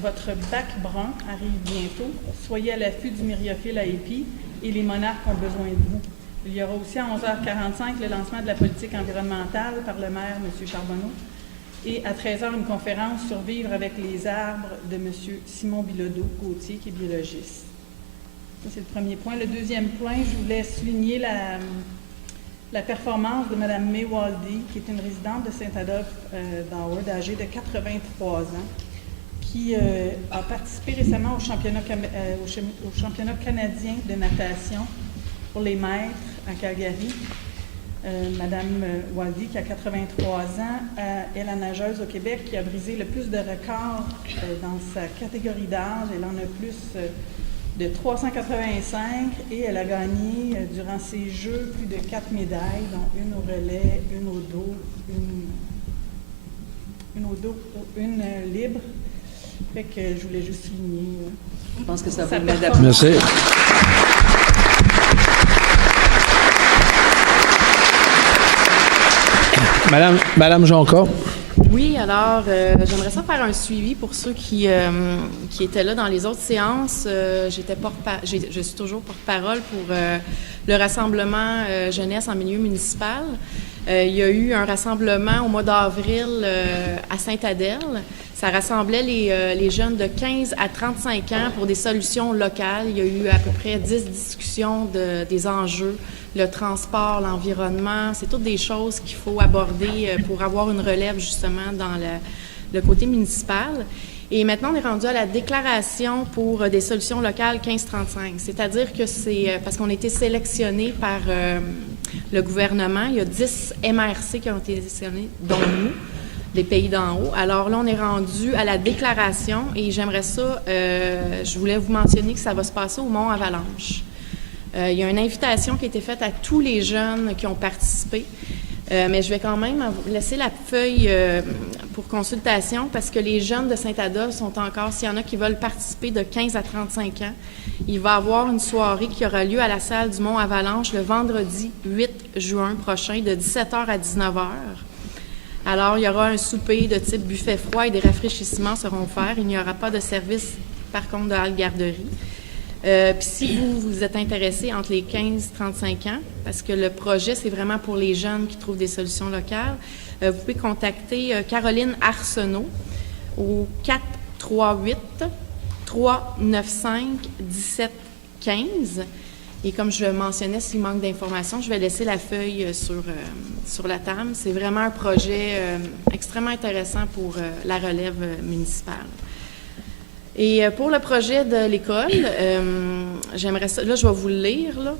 votre bac brun arrive bientôt. Soyez à l'affût du myriophylle à épis et les monarques ont besoin de vous. Il y aura aussi à 11h45 le lancement de la politique environnementale par le maire, M. Charbonneau. Et à 13h, une conférence sur vivre avec les arbres de M. Simon Bilodeau-Gauthier, qui est biologiste. Ça, c'est le premier point. Le deuxième point, je voulais souligner la performance de Mme May Waldy, qui est une résidente de Saint-Adolphe d'Howard, âgée de 83 ans, qui a participé récemment au championnat canadien de natation pour les maîtres à Calgary. Madame Waldy, qui a 83 ans, est la nageuse au Québec qui a brisé le plus de records dans sa catégorie d'âge. Elle en a plus de 385 et elle a gagné durant ses Jeux plus de 4 médailles, dont une au relais, une au dos, une libre. Fait que je voulais juste souligner. Je pense que ça sa vaut le performance. Merci. Madame Jonca. Oui, alors, j'aimerais ça faire un suivi pour ceux qui étaient là dans les autres séances. Je suis toujours porte-parole pour le rassemblement jeunesse en milieu municipal. Il y a eu un rassemblement au mois d'avril à Sainte-Adèle. Ça rassemblait les jeunes de 15 à 35 ans pour des solutions locales. Il y a eu à peu près 10 discussions des enjeux, le transport, l'environnement. C'est toutes des choses qu'il faut aborder pour avoir une relève justement dans le côté municipal. Et maintenant, on est rendu à la déclaration pour des solutions locales 1535. C'est-à-dire que c'est parce qu'on a été sélectionnés par le gouvernement. Il y a 10 MRC qui ont été sélectionnés, dont nous, des pays d'en haut. Alors là, on est rendu à la déclaration et j'aimerais ça, je voulais vous mentionner que ça va se passer au Mont-Avalanche. Il y a une invitation qui a été faite à tous les jeunes qui ont participé. Mais je vais quand même vous laisser la feuille pour consultation parce que les jeunes de Saint-Adolphe sont encore, s'il y en a qui veulent participer de 15 à 35 ans, il va y avoir une soirée qui aura lieu à la salle du Mont-Avalanche le vendredi 8 juin prochain de 17h à 19h. Alors, il y aura un souper de type buffet froid et des rafraîchissements seront offerts. Il n'y aura pas de service, par contre, de halte garderie. Puis si vous êtes intéressé entre les 15 et 35 ans, parce que le projet, c'est vraiment pour les jeunes qui trouvent des solutions locales, vous pouvez contacter Caroline Arsenault au 438-395-1715. Et comme je le mentionnais, s'il manque d'informations, je vais laisser la feuille sur la table. C'est vraiment un projet extrêmement intéressant pour la relève municipale. Et pour le projet de l'école, j'aimerais ça, là je vais vous le lire, là.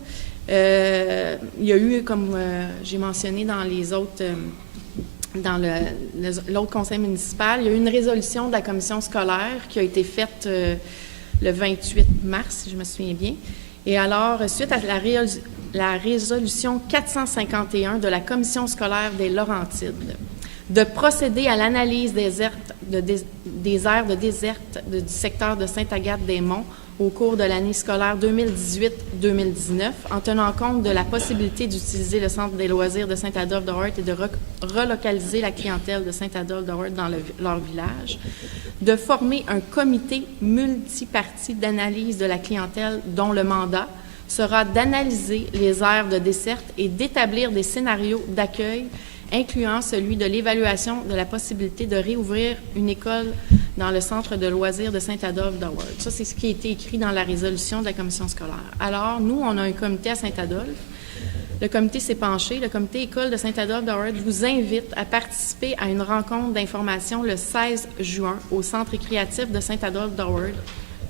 Il y a eu, comme j'ai mentionné dans les autres, dans l'autre conseil municipal, il y a eu une résolution de la commission scolaire qui a été faite le 28 mars, si je me souviens bien. Et alors, suite à la résolution 451 de la commission scolaire des Laurentides, de procéder à l'analyse des aires de désert du secteur de Sainte-Agathe-des-Monts au cours de l'année scolaire 2018-2019, en tenant compte de la possibilité d'utiliser le centre des loisirs de Saint-Adolphe-de-Hort et de relocaliser la clientèle de Saint-Adolphe-de-Hort dans leur village, de former un comité multiparti d'analyse de la clientèle dont le mandat sera d'analyser les aires de desserte et d'établir des scénarios d'accueil incluant celui de l'évaluation de la possibilité de réouvrir une école dans le centre de loisirs de Saint-Adolphe-de-Hort. Ça, c'est ce qui a été écrit dans la résolution de la commission scolaire. Alors, nous, on a un comité à Saint-Adolphe. Le comité s'est penché. Le comité école de Saint-Adolphe-de-Hort vous invite à participer à une rencontre d'information le 16 juin au centre récréatif de Saint-Adolphe-de-Hort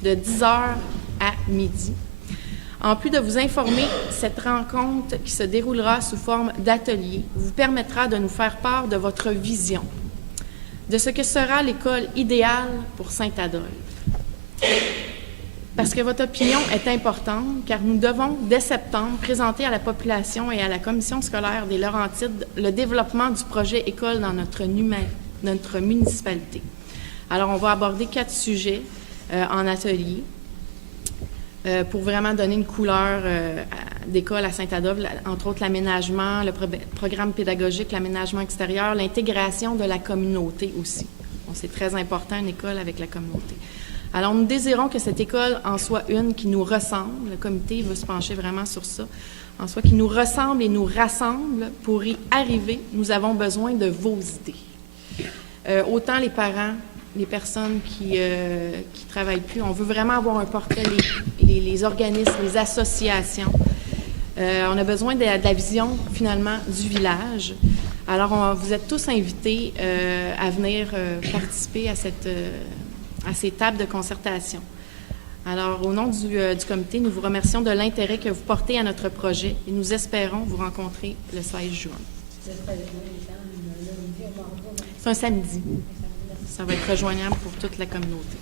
de 10h à midi. En plus de vous informer, cette rencontre qui se déroulera sous forme d'atelier vous permettra de nous faire part de votre vision, de ce que sera l'école idéale pour Saint-Adolphe. Parce que votre opinion est importante, car nous devons, dès septembre, présenter à la population et à la commission scolaire des Laurentides le développement du projet école dans notre municipalité. Alors, on va aborder 4 sujets en atelier. Pour vraiment donner une couleur d'école à Saint-Adolphe, entre autres l'aménagement, le programme pédagogique, l'aménagement extérieur, l'intégration de la communauté aussi. Bon, c'est très important, une école avec la communauté. Alors, nous désirons que cette école en soit une qui nous ressemble. Le comité veut se pencher vraiment sur ça. En soit qui nous ressemble et nous rassemble. Pour y arriver, nous avons besoin de vos idées. Autant les parents, les personnes qui travaillent plus. On veut vraiment avoir un portrait, les organismes, les associations. On a besoin de la vision, finalement, du village. Alors, vous êtes tous invités à venir participer à ces tables de concertation. Alors, au nom du comité, nous vous remercions de l'intérêt que vous portez à notre projet et nous espérons vous rencontrer le 16 juin. C'est un samedi. Ça va être rejoignable pour toute la communauté.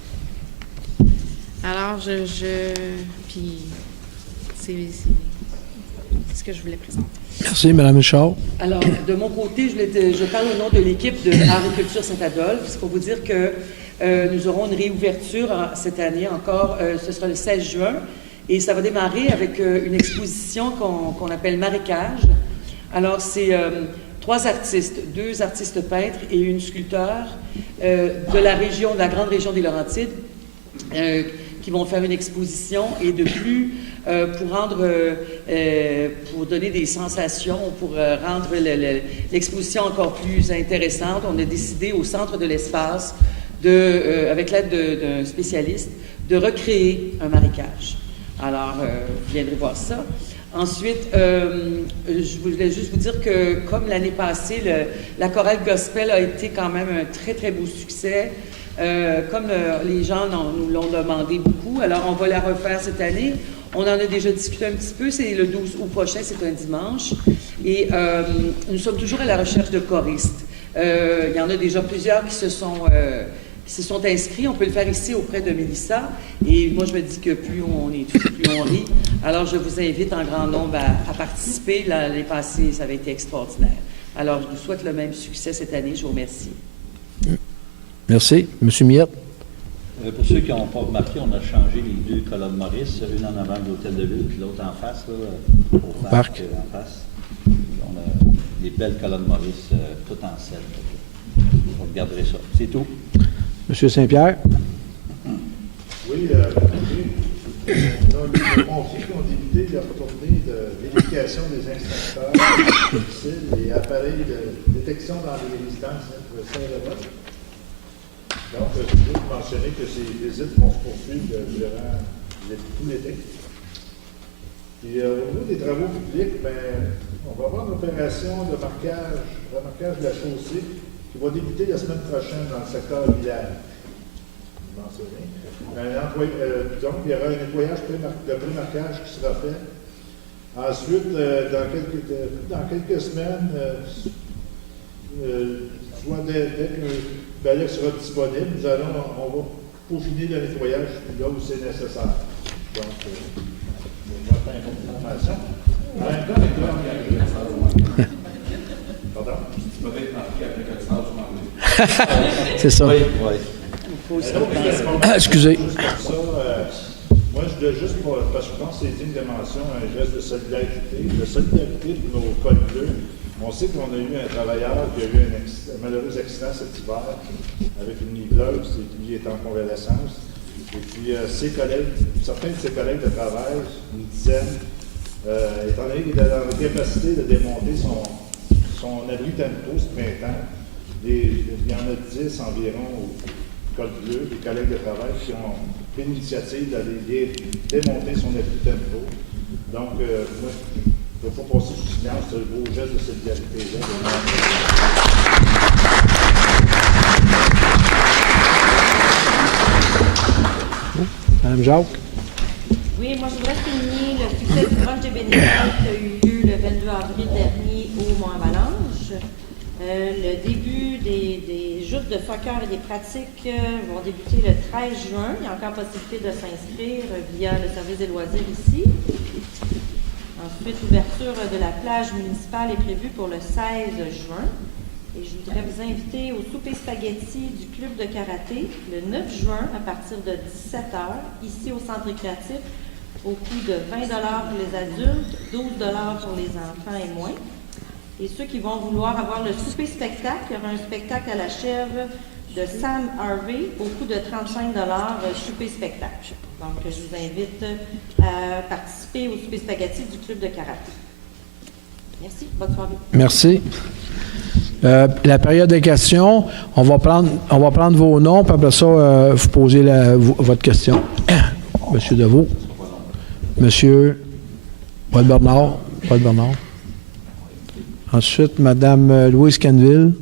Alors, puis, c'est ce que je voulais présenter. Merci, Mme Richard. Alors, de mon côté, je parle au nom de l'équipe de Agriculture Saint-Adolphe. C'est pour vous dire que nous aurons une réouverture cette année encore. Ce sera le 16 juin. Et ça va démarrer avec une exposition qu'on appelle Marécage. Alors, c'est 3 artistes, 2 artistes peintres et une sculpteur de la grande région des Laurentides qui vont faire une exposition et de plus pour donner des sensations, pour rendre l'exposition encore plus intéressante, on a décidé au centre de l'espace, avec l'aide d'un spécialiste, de recréer un marécage. Alors, vous viendrez voir ça. Ensuite, je voulais juste vous dire que, comme l'année passée, la chorale gospel a été quand même un très, très beau succès. Comme les gens nous l'ont demandé beaucoup, alors on va la refaire cette année. On en a déjà discuté un petit peu, c'est le 12 août prochain, c'est un dimanche. Et nous sommes toujours à la recherche de choristes. Il y en a déjà plusieurs qui se sont inscrits. On peut le faire ici auprès de Mélissa. Et moi, je me dis que plus on est tous, plus on rit. Alors, je vous invite en grand nombre à participer. L'année passée, ça avait été extraordinaire. Alors, je vous souhaite le même succès cette année. Je vous remercie. Merci. M. Miette. Pour ceux qui n'ont pas remarqué, on a changé les 2 colonnes Maurice, une en avant de l'hôtel de ville, puis l'autre en face, là, au parc en face. On a des belles colonnes Maurice, toutes en selle. Vous regarderez ça. C'est tout. M. Saint-Pierre. Oui, on a des pompiers qui ont débuté leur tournée de vérification des extincteurs, missiles et appareils de détection dans les résidences de Saint-Laurent. Donc, je veux vous mentionner que ces visites vont se poursuivre durant tout l'été. Et au niveau des travaux publics, on va avoir une opération de remarquage de la chaussée qui va débuter la semaine prochaine dans le secteur village. Mentionné. Donc, il y aura un nettoyage de pré-marquage qui sera fait. Ensuite, dans quelques semaines, soit dès que Balai sera disponible, on va peaufiner le nettoyage là où c'est nécessaire. Donc, une information. En même temps, Pardon? C'est ça. Oui, oui. Excusez. Juste comme ça, moi, je voulais juste, parce que je pense que c'est digne de mention, un geste de solidarité de nos cols bleus. On sait qu'on a eu un travailleur qui a eu un malheureux accident cet hiver avec une niveleuse et qui est en convalescence. Et puis, ses collègues, certains de ses collègues de travail, une dizaine, étant donné qu'il a la capacité de démonter son abri Tempo ce printemps, il y en a 10 environ au col bleu, des collègues de travail qui ont pris l'initiative d'aller démonter son abri Tempo. Donc, moi, il ne faut pas passer sous silence ce beau geste de solidarité-là. Madame Jacques? Oui, moi je voudrais souligner le succès du brunch des bénévoles qui a eu lieu le 22 avril dernier au Mont-Avalanche. Le début des joutes de soccer et des pratiques vont débuter le 13 juin. Il y a encore possibilité de s'inscrire via le service des loisirs ici. Ensuite, l'ouverture de la plage municipale est prévue pour le 16 juin. Et je voudrais vous inviter au souper spaghetti du club de karaté le 9 juin à partir de 17h, ici au centre récréatif, au coût de 20 $ pour les adultes, 12 $ pour les enfants et moins. Et ceux qui vont vouloir avoir le souper spectacle, il y aura un spectacle à la chèvre de Sam Harvey au coût de 35 $ souper spectacle. Donc, je vous invite à participer au souper spaghetti du club de karaté. Merci. Bonne soirée. Merci. La période de questions, on va prendre vos noms, puis après ça, vous posez votre question. Monsieur Deveau. Monsieur Paul Bernard. Ensuite, Madame Louise Canville.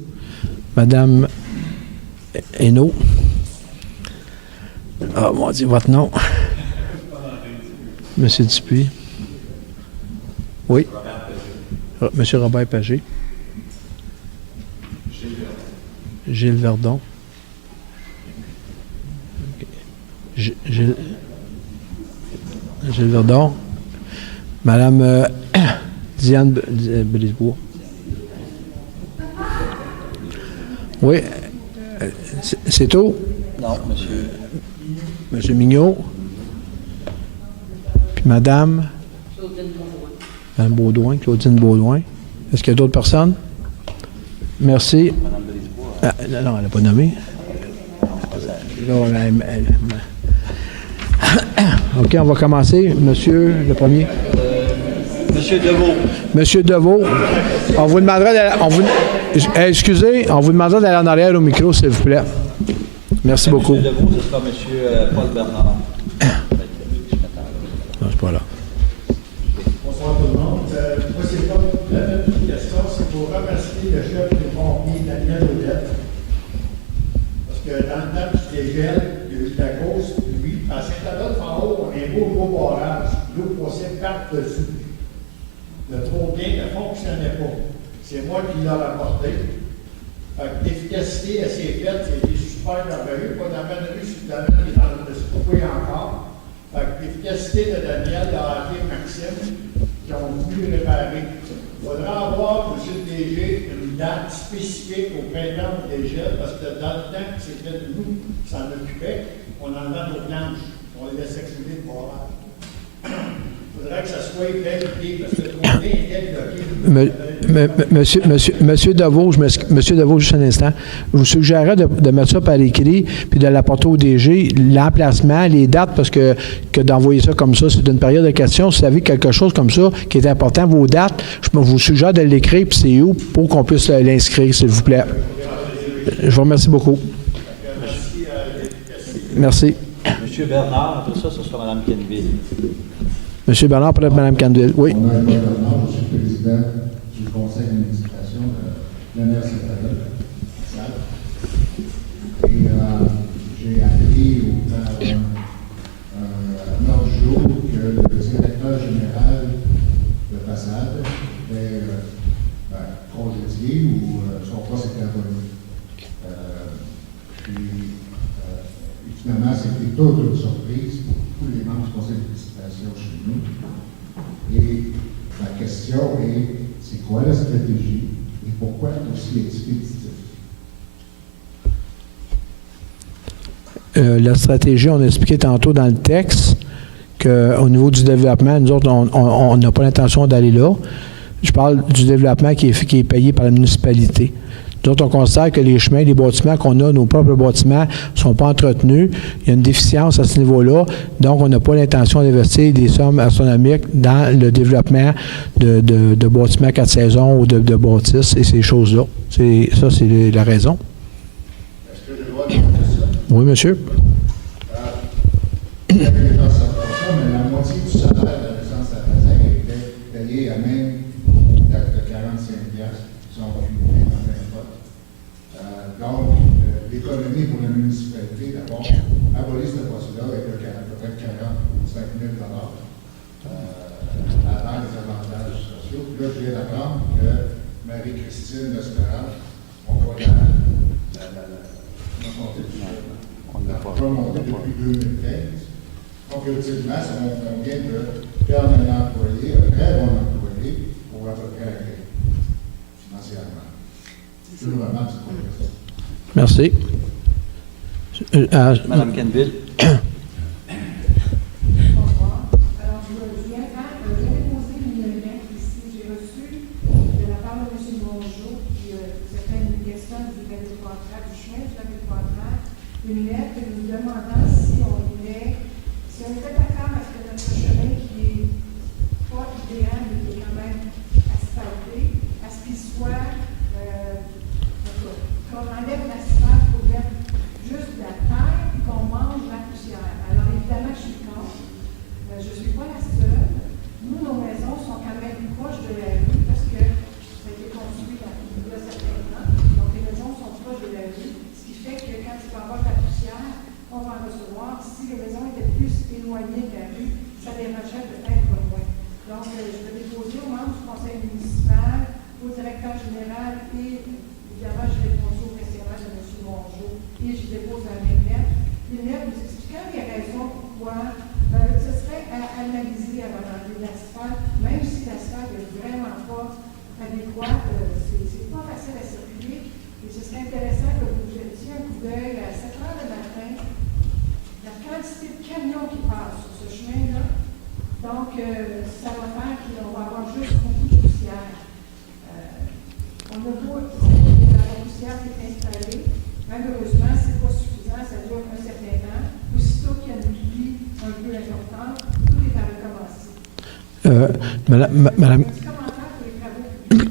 Madame Hainaut. Ah, on dit votre nom. Monsieur Dupuis. Oui. Monsieur Robert Pagé. Gilles Verdon. Gilles Verdon. Madame Diane Brisebois. Oui. C'est tout? Non, monsieur. Monsieur Mignot. Puis Madame Baudouin, Claudine Baudouin. Est-ce qu'il y a d'autres personnes? Merci. Madame Brisebois. Non, elle n'a pas nommé. OK, on va commencer. Monsieur, le premier. Monsieur Deveau. Monsieur Deveau, on vous demandera d'aller, excusez, on vous demandera d'aller en arrière au micro, s'il vous plaît. Merci beaucoup. Monsieur Deveau, ce sera monsieur Paul Bernard. Non, c'est pas là. Bonsoir tout le monde. Moi, c'est pas la petite question, c'est pour remercier le chef des pompiers, Daniel Audette. Parce que dans le temps du dégel, il y a eu de la cause, lui, à Saint-Adolphe en haut, on a un beau barrage, l'eau passait par-dessus. Le trop bien ne fonctionnait pas. C'est moi qui l'ai rapporté. L'efficacité, elle s'est faite, c'était super merveilleux. Pas dans la rue, sur la qui est en train de se couper encore. L'efficacité de Daniel, de Hockey Maxime, qui ont voulu réparer. Il faudra avoir, monsieur le DG, une date spécifique au printemps des gels, parce que dans le temps que c'était nous qui s'en occupaient, on enlevait nos planches. On les laissait excéder le barrage. Il faudrait que ça soit vérifié, parce que le combien était bloqué. Monsieur Deveau, Monsieur Deveau, juste un instant. Je vous suggérerais de mettre ça par écrit puis de l'apporter au DG, l'emplacement, les dates, parce que d'envoyer ça comme ça, c'est une période de questions. Si vous avez quelque chose comme ça qui est important, vos dates, je vous suggère de l'écrire, puis c'est où, pour qu'on puisse l'inscrire, s'il vous plaît. Je vous remercie beaucoup. Merci. Monsieur Bernard, après ça, ce sera Mme Kenville. Monsieur Bernard, peut-être Mme Canville. Oui. Mon nom est Paul Bernard, je suis président du conseil d'administration de l'ANER Saint-Adolphe. Et j'ai appris par un autre jour que le directeur général de façade était congédié ou son poste était aboli. Finalement, c'était toute une surprise pour tous les membres du conseil d'administration chez nous. Et la question est, c'est quoi la stratégie Et pourquoi aussi expéditif? La stratégie, on a expliqué tantôt dans le texte qu'au niveau du développement, nous autres, on n'a pas l'intention d'aller là. Je parle du développement qui est payé par la municipalité. Nous autres, on constate que les chemins, les bâtiments qu'on a, nos propres bâtiments, ne sont pas entretenus. Il y a une déficience à ce niveau-là. Donc, on n'a pas l'intention d'investir des sommes astronomiques dans le développement de bâtiments 4 saisons ou de bâtisses et ces choses-là. C'est la raison. Est-ce que j'ai le droit de dire ça? Oui, monsieur. Il y avait des personnes pour ça, mais la moitié du salaire de la résidence à Razac était payé à même taxe de 45 qui sont cumulées dans un vote. Donc, l'économie pour la municipalité, d'abord, abolir ce poste-là avec à peu près 45 000 avant les avantages sociaux. Puis là, je viens d'apprendre que Marie-Christine L'Espérance, on va la monter depuis 2015. Donc, ultimement, ça montre combien de perdre un employé, un très bon employé, pour à peu près financièrement. C'est une remarque, c'est pas ça. Merci. Madame Kenville. Bonsoir. Alors, je viens déposer une lettre ici. J'ai reçu de la part de M. Mongeau, qui certaines questions du 23 du chemin du 23 une lettre nous demandant si on était d'accord à ce que notre chemin, qui est pas idéal, mais qui est quand même asphalté, à ce qu'il soit, qu'on enlève l'asphalte pour mettre juste de la terre et qu'on mange la poussière. Alors évidemment, je suis contre. Je ne suis pas la seule. Nous, nos maisons sont quand même proches de la rue parce que ça a été construit il y a certains temps. Donc les maisons sont proches de la rue, ce qui fait que quand tu vas avoir ta poussière, on va en recevoir. Si les maisons étaient plus éloignées de la rue, ça dérangeait peut-être pas loin. Donc, je vais déposer aux membres du conseil municipal, au directeur général et, évidemment, je vais répondu au questionnaire de M. Mongeau et je dépose la même lettre. Une lettre nous expliquant les raisons pourquoi ce serait à analyser avant d'enlever l'asphalte, même si l'asphalte n'est vraiment pas adéquat, c'est pas facile à circuler. Et ce serait intéressant que vous jetiez un coup d'œil à 7 heures du matin, la quantité de camions qui passent sur ce chemin-là. Donc, ça va faire qu'on va avoir juste beaucoup de poussière. On a beau la poussière qui est installée, malheureusement, ce n'est pas suffisant, ça dure un certain temps. Aussitôt qu'il y a une pluie un peu importante, tout est à recommencer. Madame. Un petit commentaire pour les travaux publics.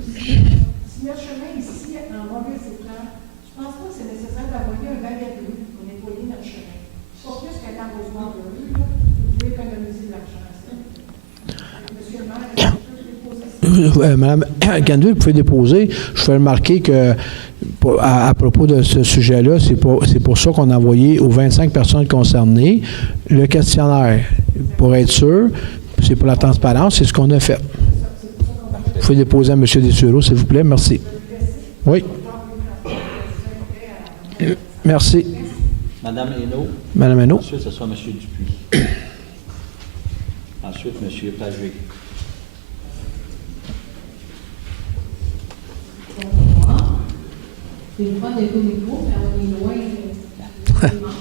Si le chemin ici est en mauvais état, je ne pense pas que c'est nécessaire d'envoyer un balai de rue pour nettoyer notre chemin. Pas plus qu'un arrosoir de rue, là, vous pouvez économiser de l'argent. Monsieur le maire, est-ce que je peux déposer ça? Madame Kenville, vous pouvez déposer. Je fais remarquer que, à propos de ce sujet-là, c'est pour ça qu'on a envoyé aux 25 personnes concernées le questionnaire. Pour être sûr, c'est pour la transparence, c'est ce qu'on a fait. Vous pouvez déposer à M. Dessureau, s'il vous plaît. Merci. Oui. Merci. Madame Hainaut. Madame Hainaut. Ensuite, ce sera M. Dupuis. Ensuite, M. Pagé. Bonsoir. C'est le fun d'être au micro, mais on est loin des membres.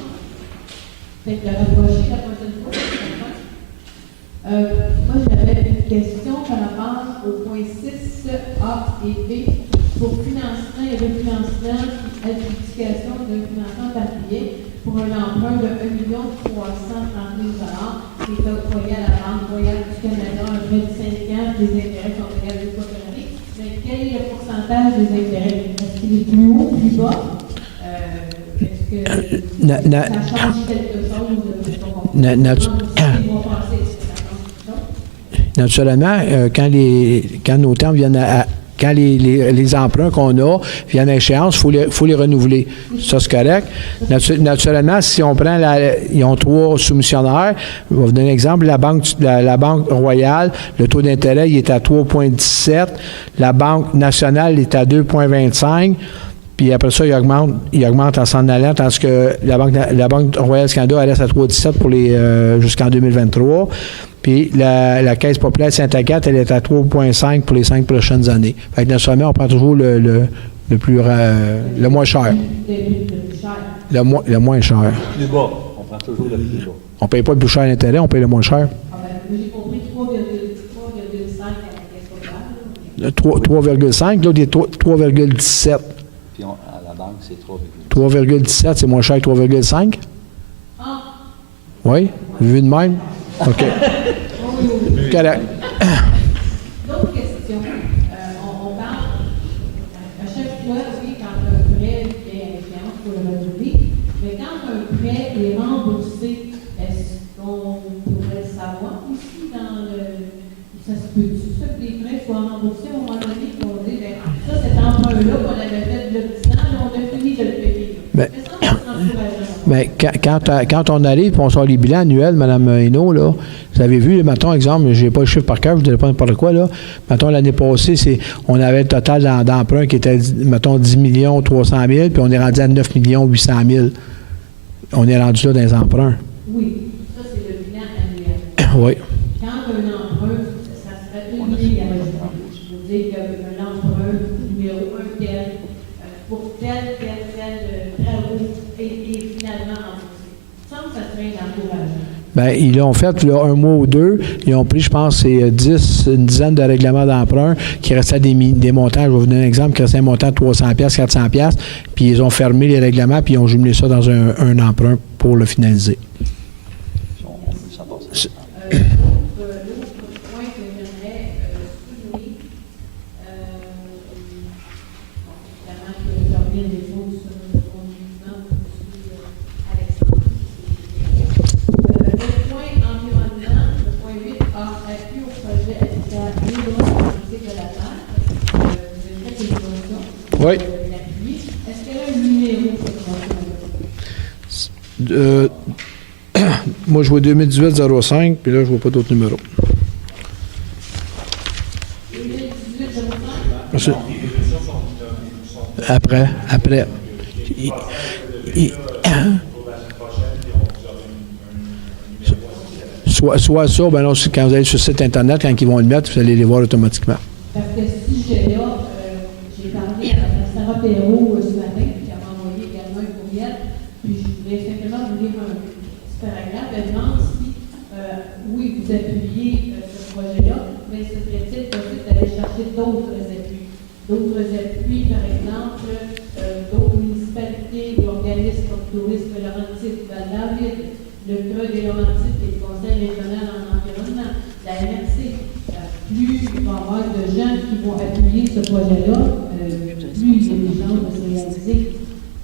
Peut-être le rapprocher la prochaine fois. Moi, j'avais une question par rapport au point 6A et B pour financement et refinancement et adjudication d'un financement particulier pour un emprunt de 1 330 000 qui est octroyé à la Banque royale du Canada, un prêt de 5 ans, des intérêts sont réalisés par l'année. Mais quel est le pourcentage des intérêts? Est-ce qu'il est plus haut, plus bas? Est-ce que ça change quelque chose? Naturellement, quand nos termes viennent quand les emprunts qu'on a viennent à échéance, il faut les renouveler. Ça, c'est correct. Naturellement, si on prend ils ont 3 soumissionnaires. Je vais vous donner un exemple. La Banque royale, le taux d'intérêt, il est à 3,17. La Banque nationale est à 2,25. Puis après ça, il augmente en s'en allant, tandis que la Banque Royale du Canada, elle reste à 3,17 pour jusqu'en 2023. Puis la Caisse populaire Sainte-Agathe, elle est à 3,5 pour les 5 prochaines années. Fait que naturellement, on prend toujours le moins cher. Le moins cher. Plus bas. On prend toujours le plus bas. On ne paye pas le plus cher à l'intérêt, on paye le moins cher. J'ai compris 3,5 à la Caisse populaire. 3,5, l'autre est 3,17. Puis à la banque, c'est 3,17. 3,17, c'est moins cher que 3,5? Ah! Oui? Vu de même? OK. Correct. D'autres questions? On parle, à chaque fois, oui, quand un prêt est à échéance pour le renouveler, mais quand un prêt est remboursé, est-ce qu'on pourrait le savoir ici dans le... Ça se peut-tu, ça, que les prêts soient remboursés à un moment donné, qu'on dit, bien, ça, cet emprunt-là qu'on avait fait le 10 ans, là, on a fini de le payer. Mais quand on arrive et on sort les bilans annuels, Mme Hainaut, là, vous avez vu, mettons, exemple, je n'ai pas le chiffre par cœur, je ne vous dirai pas n'importe quoi, là. Mettons, l'année passée, on avait le total d'emprunt qui était, mettons, 10 300 000, puis on est rendu à 9 800 000. On est rendu là dans les emprunts. Oui, ça, c'est le bilan annuel. Oui. Quand un emprunt, ça serait publié à l'emprunt. Je veux dire que l'emprunt numéro 1 tel, pour tel travaux et finalement remboursé. Ça serait un encouragement. Bien, ils l'ont fait là, un mois ou deux. Ils ont pris, je pense, c'est une dizaine de règlements d'emprunt qui restaient des montants. Je vais vous donner un exemple, qui restait un montant de 300$, 400$. Puis ils ont fermé les règlements puis ils ont jumelé ça dans un emprunt pour le finaliser. L'autre point que j'aimerais souligner, évidemment que je reviens des choses sur le conduisement de M. Alexandre. Le point environnement, le point 8A, appui au projet habitat hydro-énergétique de la Terre. Vous avez fait des motions. Oui. L'appui. Est-ce qu'il y a un numéro pour cette motion-là? Moi, je vois 2018-05, puis là, je vois pas d'autres numéros. 2018-05? Après. Soit ça, ben non, quand vous allez sur le site Internet, quand ils vont le mettre, vous allez les voir automatiquement. Parce que ce sujet-là, j'ai parlé à Sarah Perrault ce matin, qui m'a envoyé également un courriel, puis je voulais simplement vous lire un petit paragraphe. Elle demande si, oui, vous appuyez ce projet-là, mais ce serait-il possible d'aller chercher d'autres appuis? D'autres appuis, par exemple, d'autres municipalités ou organismes comme Tourisme Laurentide, Val-David, le Creux des Laurentides et le Conseil régional en environnement, la MRC. Plus il va y avoir de gens qui vont appuyer ce projet-là, plus il y a des chances de se réaliser.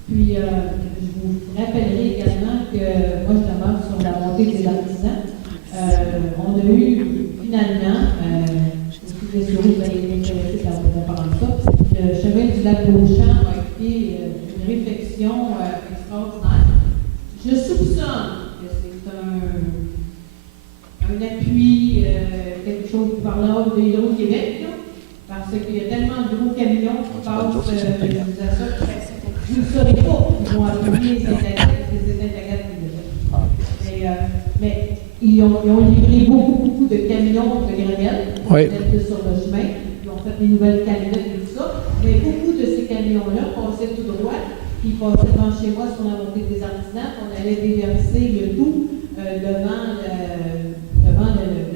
Puis, je vous rappellerai également que moi, je demeure sur la montée des artisans. On a eu, finalement, je suis sûr que vous allez être intéressés par ça, le chemin du lac Beauchamp a été une réflexion extraordinaire. Je soupçonne que c'est un appui, quelque chose par l'ordre de Hydro-Québec, parce qu'il y a tellement de gros camions qui passent à ça. Je ne saurais pas qu'ils vont appuyer ces Sainte-Agathe. Mais ils ont livré beaucoup de camions de granel sur le chemin. Ils ont fait des nouvelles camionnettes et tout ça. Mais beaucoup de ces camions-là passaient tout droit. Ils passaient devant chez moi sur la montée des artisans. On allait déverser le tout devant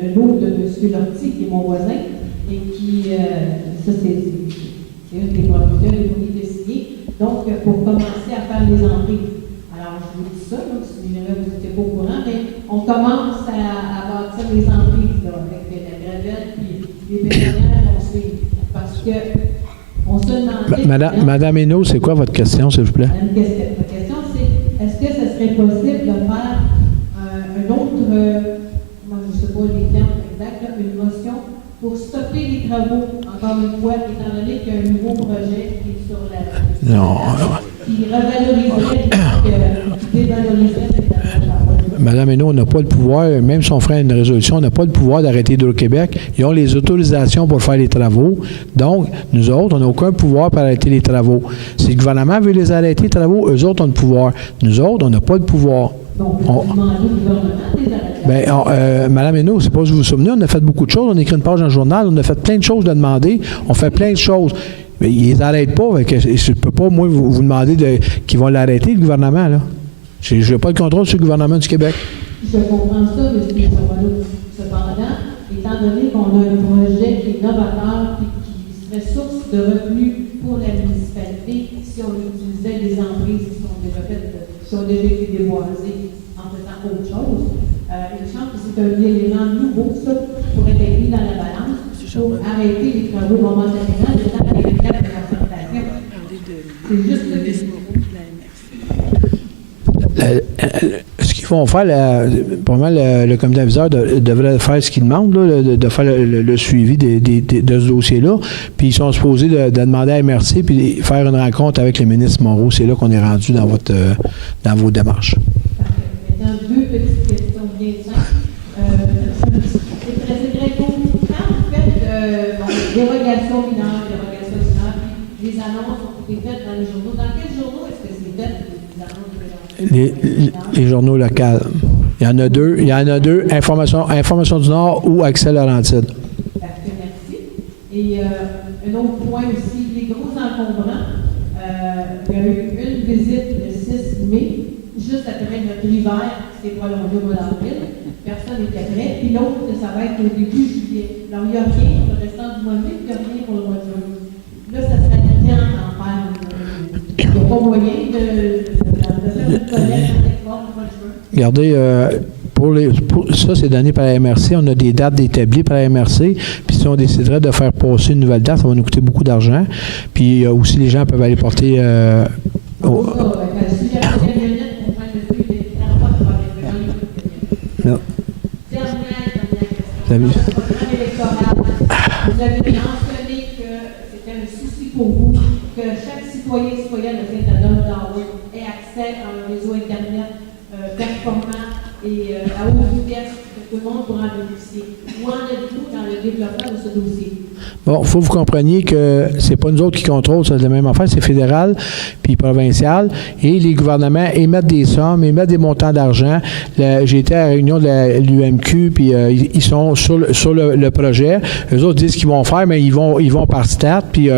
le lot de M. Lortie, qui est mon voisin, et qui, ça c'est une des producteurs des produits dessinés. Donc, pour commencer à faire les entrées. Alors, je vous dis ça, là, si vous n'étiez pas au courant, mais on commence à bâtir les entrées, là, avec la gravelle, puis les bénévoles vont suivre. Parce que, on se demandait... Madame Hainaut, c'est quoi votre question, s'il vous plaît? Ma question, c'est, est-ce que ce serait possible de faire un autre, moi je ne sais pas les termes exacts, là, une motion pour stopper les travaux, encore une fois, étant donné qu'il y a un nouveau projet qui est sur la... Non. Qui revaloriserait, qui dévaloriserait cette Madame Hainaut, on n'a pas le pouvoir, même si on ferait une résolution, on n'a pas le pouvoir d'arrêter Hydro-Québec. Ils ont les autorisations pour faire les travaux. Donc, nous autres, on n'a aucun pouvoir pour arrêter les travaux. Si le gouvernement veut les arrêter, les travaux, eux autres ont le pouvoir. Nous autres, on n'a pas le pouvoir. Madame Hainaut, c'est pas si vous vous souvenez, on a fait beaucoup de choses. On a écrit une page dans le journal, on a fait plein de choses de demander. On fait plein de choses. Mais ils les arrêtent pas. Je ne peux pas, moi, vous demander qu'ils vont l'arrêter, le gouvernement, là. Je n'ai pas le contrôle sur le gouvernement du Québec. Je comprends ça, M. Savano. Cependant, étant donné qu'on a un projet qui est novateur et qui serait source de revenus pour la municipalité si on utilisait les emprises qui sont déjà faites, qui ont déjà été déboisées en faisant autre chose, il me semble que c'est un élément nouveau, ça, qui pourrait être mis dans la balance pour arrêter les travaux momentanément de temps avec le cadre de concertation. C'est juste le ce qu'ils vont faire, probablement le comité aviseur devrait faire ce qu'il demande, là, de faire le suivi de ce dossier-là. Puis ils sont supposés de demander à MRC puis faire une rencontre avec le ministre Moreau. C'est là qu'on est rendu dans vos démarches. Maintenant, deux petites questions bien simples. C'est très gros. Quand vous faites dérogation mineure, puis les annonces ont été faites dans les journaux, dans quels journaux est-ce que c'est fait? Les journaux locaux. Il y en a deux, Information du Nord ou Accès Laurentide. Parfait, merci. Et un autre point aussi, les gros encombrants. Il y a eu une visite le 6 mai, juste après notre hiver, c'était prolongé au mois d'avril. Personne n'était prêt. Puis l'autre, ça va être au début juillet. Alors, il n'y a rien pour le restant du mois de mai, il n'y a rien pour le mois de juin. Là, ça serait temps d'en faire. Il n'y a pas moyen de faire une collecte Regardez, ça, c'est donné par la MRC. On a des dates établies par la MRC. Puis si on déciderait de faire passer une nouvelle date, ça va nous coûter beaucoup d'argent. Puis aussi, les gens peuvent aller porter... Non. Vous avez mentionné que c'était un souci pour vous que chaque citoyen et citoyenne de Saint-Adolphe ait accès à un réseau Internet performant et à haute vitesse que tout le monde pourra bénéficier. Où en êtes-vous dans le développement de ce dossier? Bon, il faut que vous compreniez que c'est pas nous autres qui contrôlent, c'est la même affaire, c'est fédéral puis provincial. Et les gouvernements émettent des sommes, émettent des montants d'argent. J'ai été à la réunion de l'UMQ, puis ils sont sur le projet. Eux autres disent qu'ils vont faire, mais ils vont par stat, puis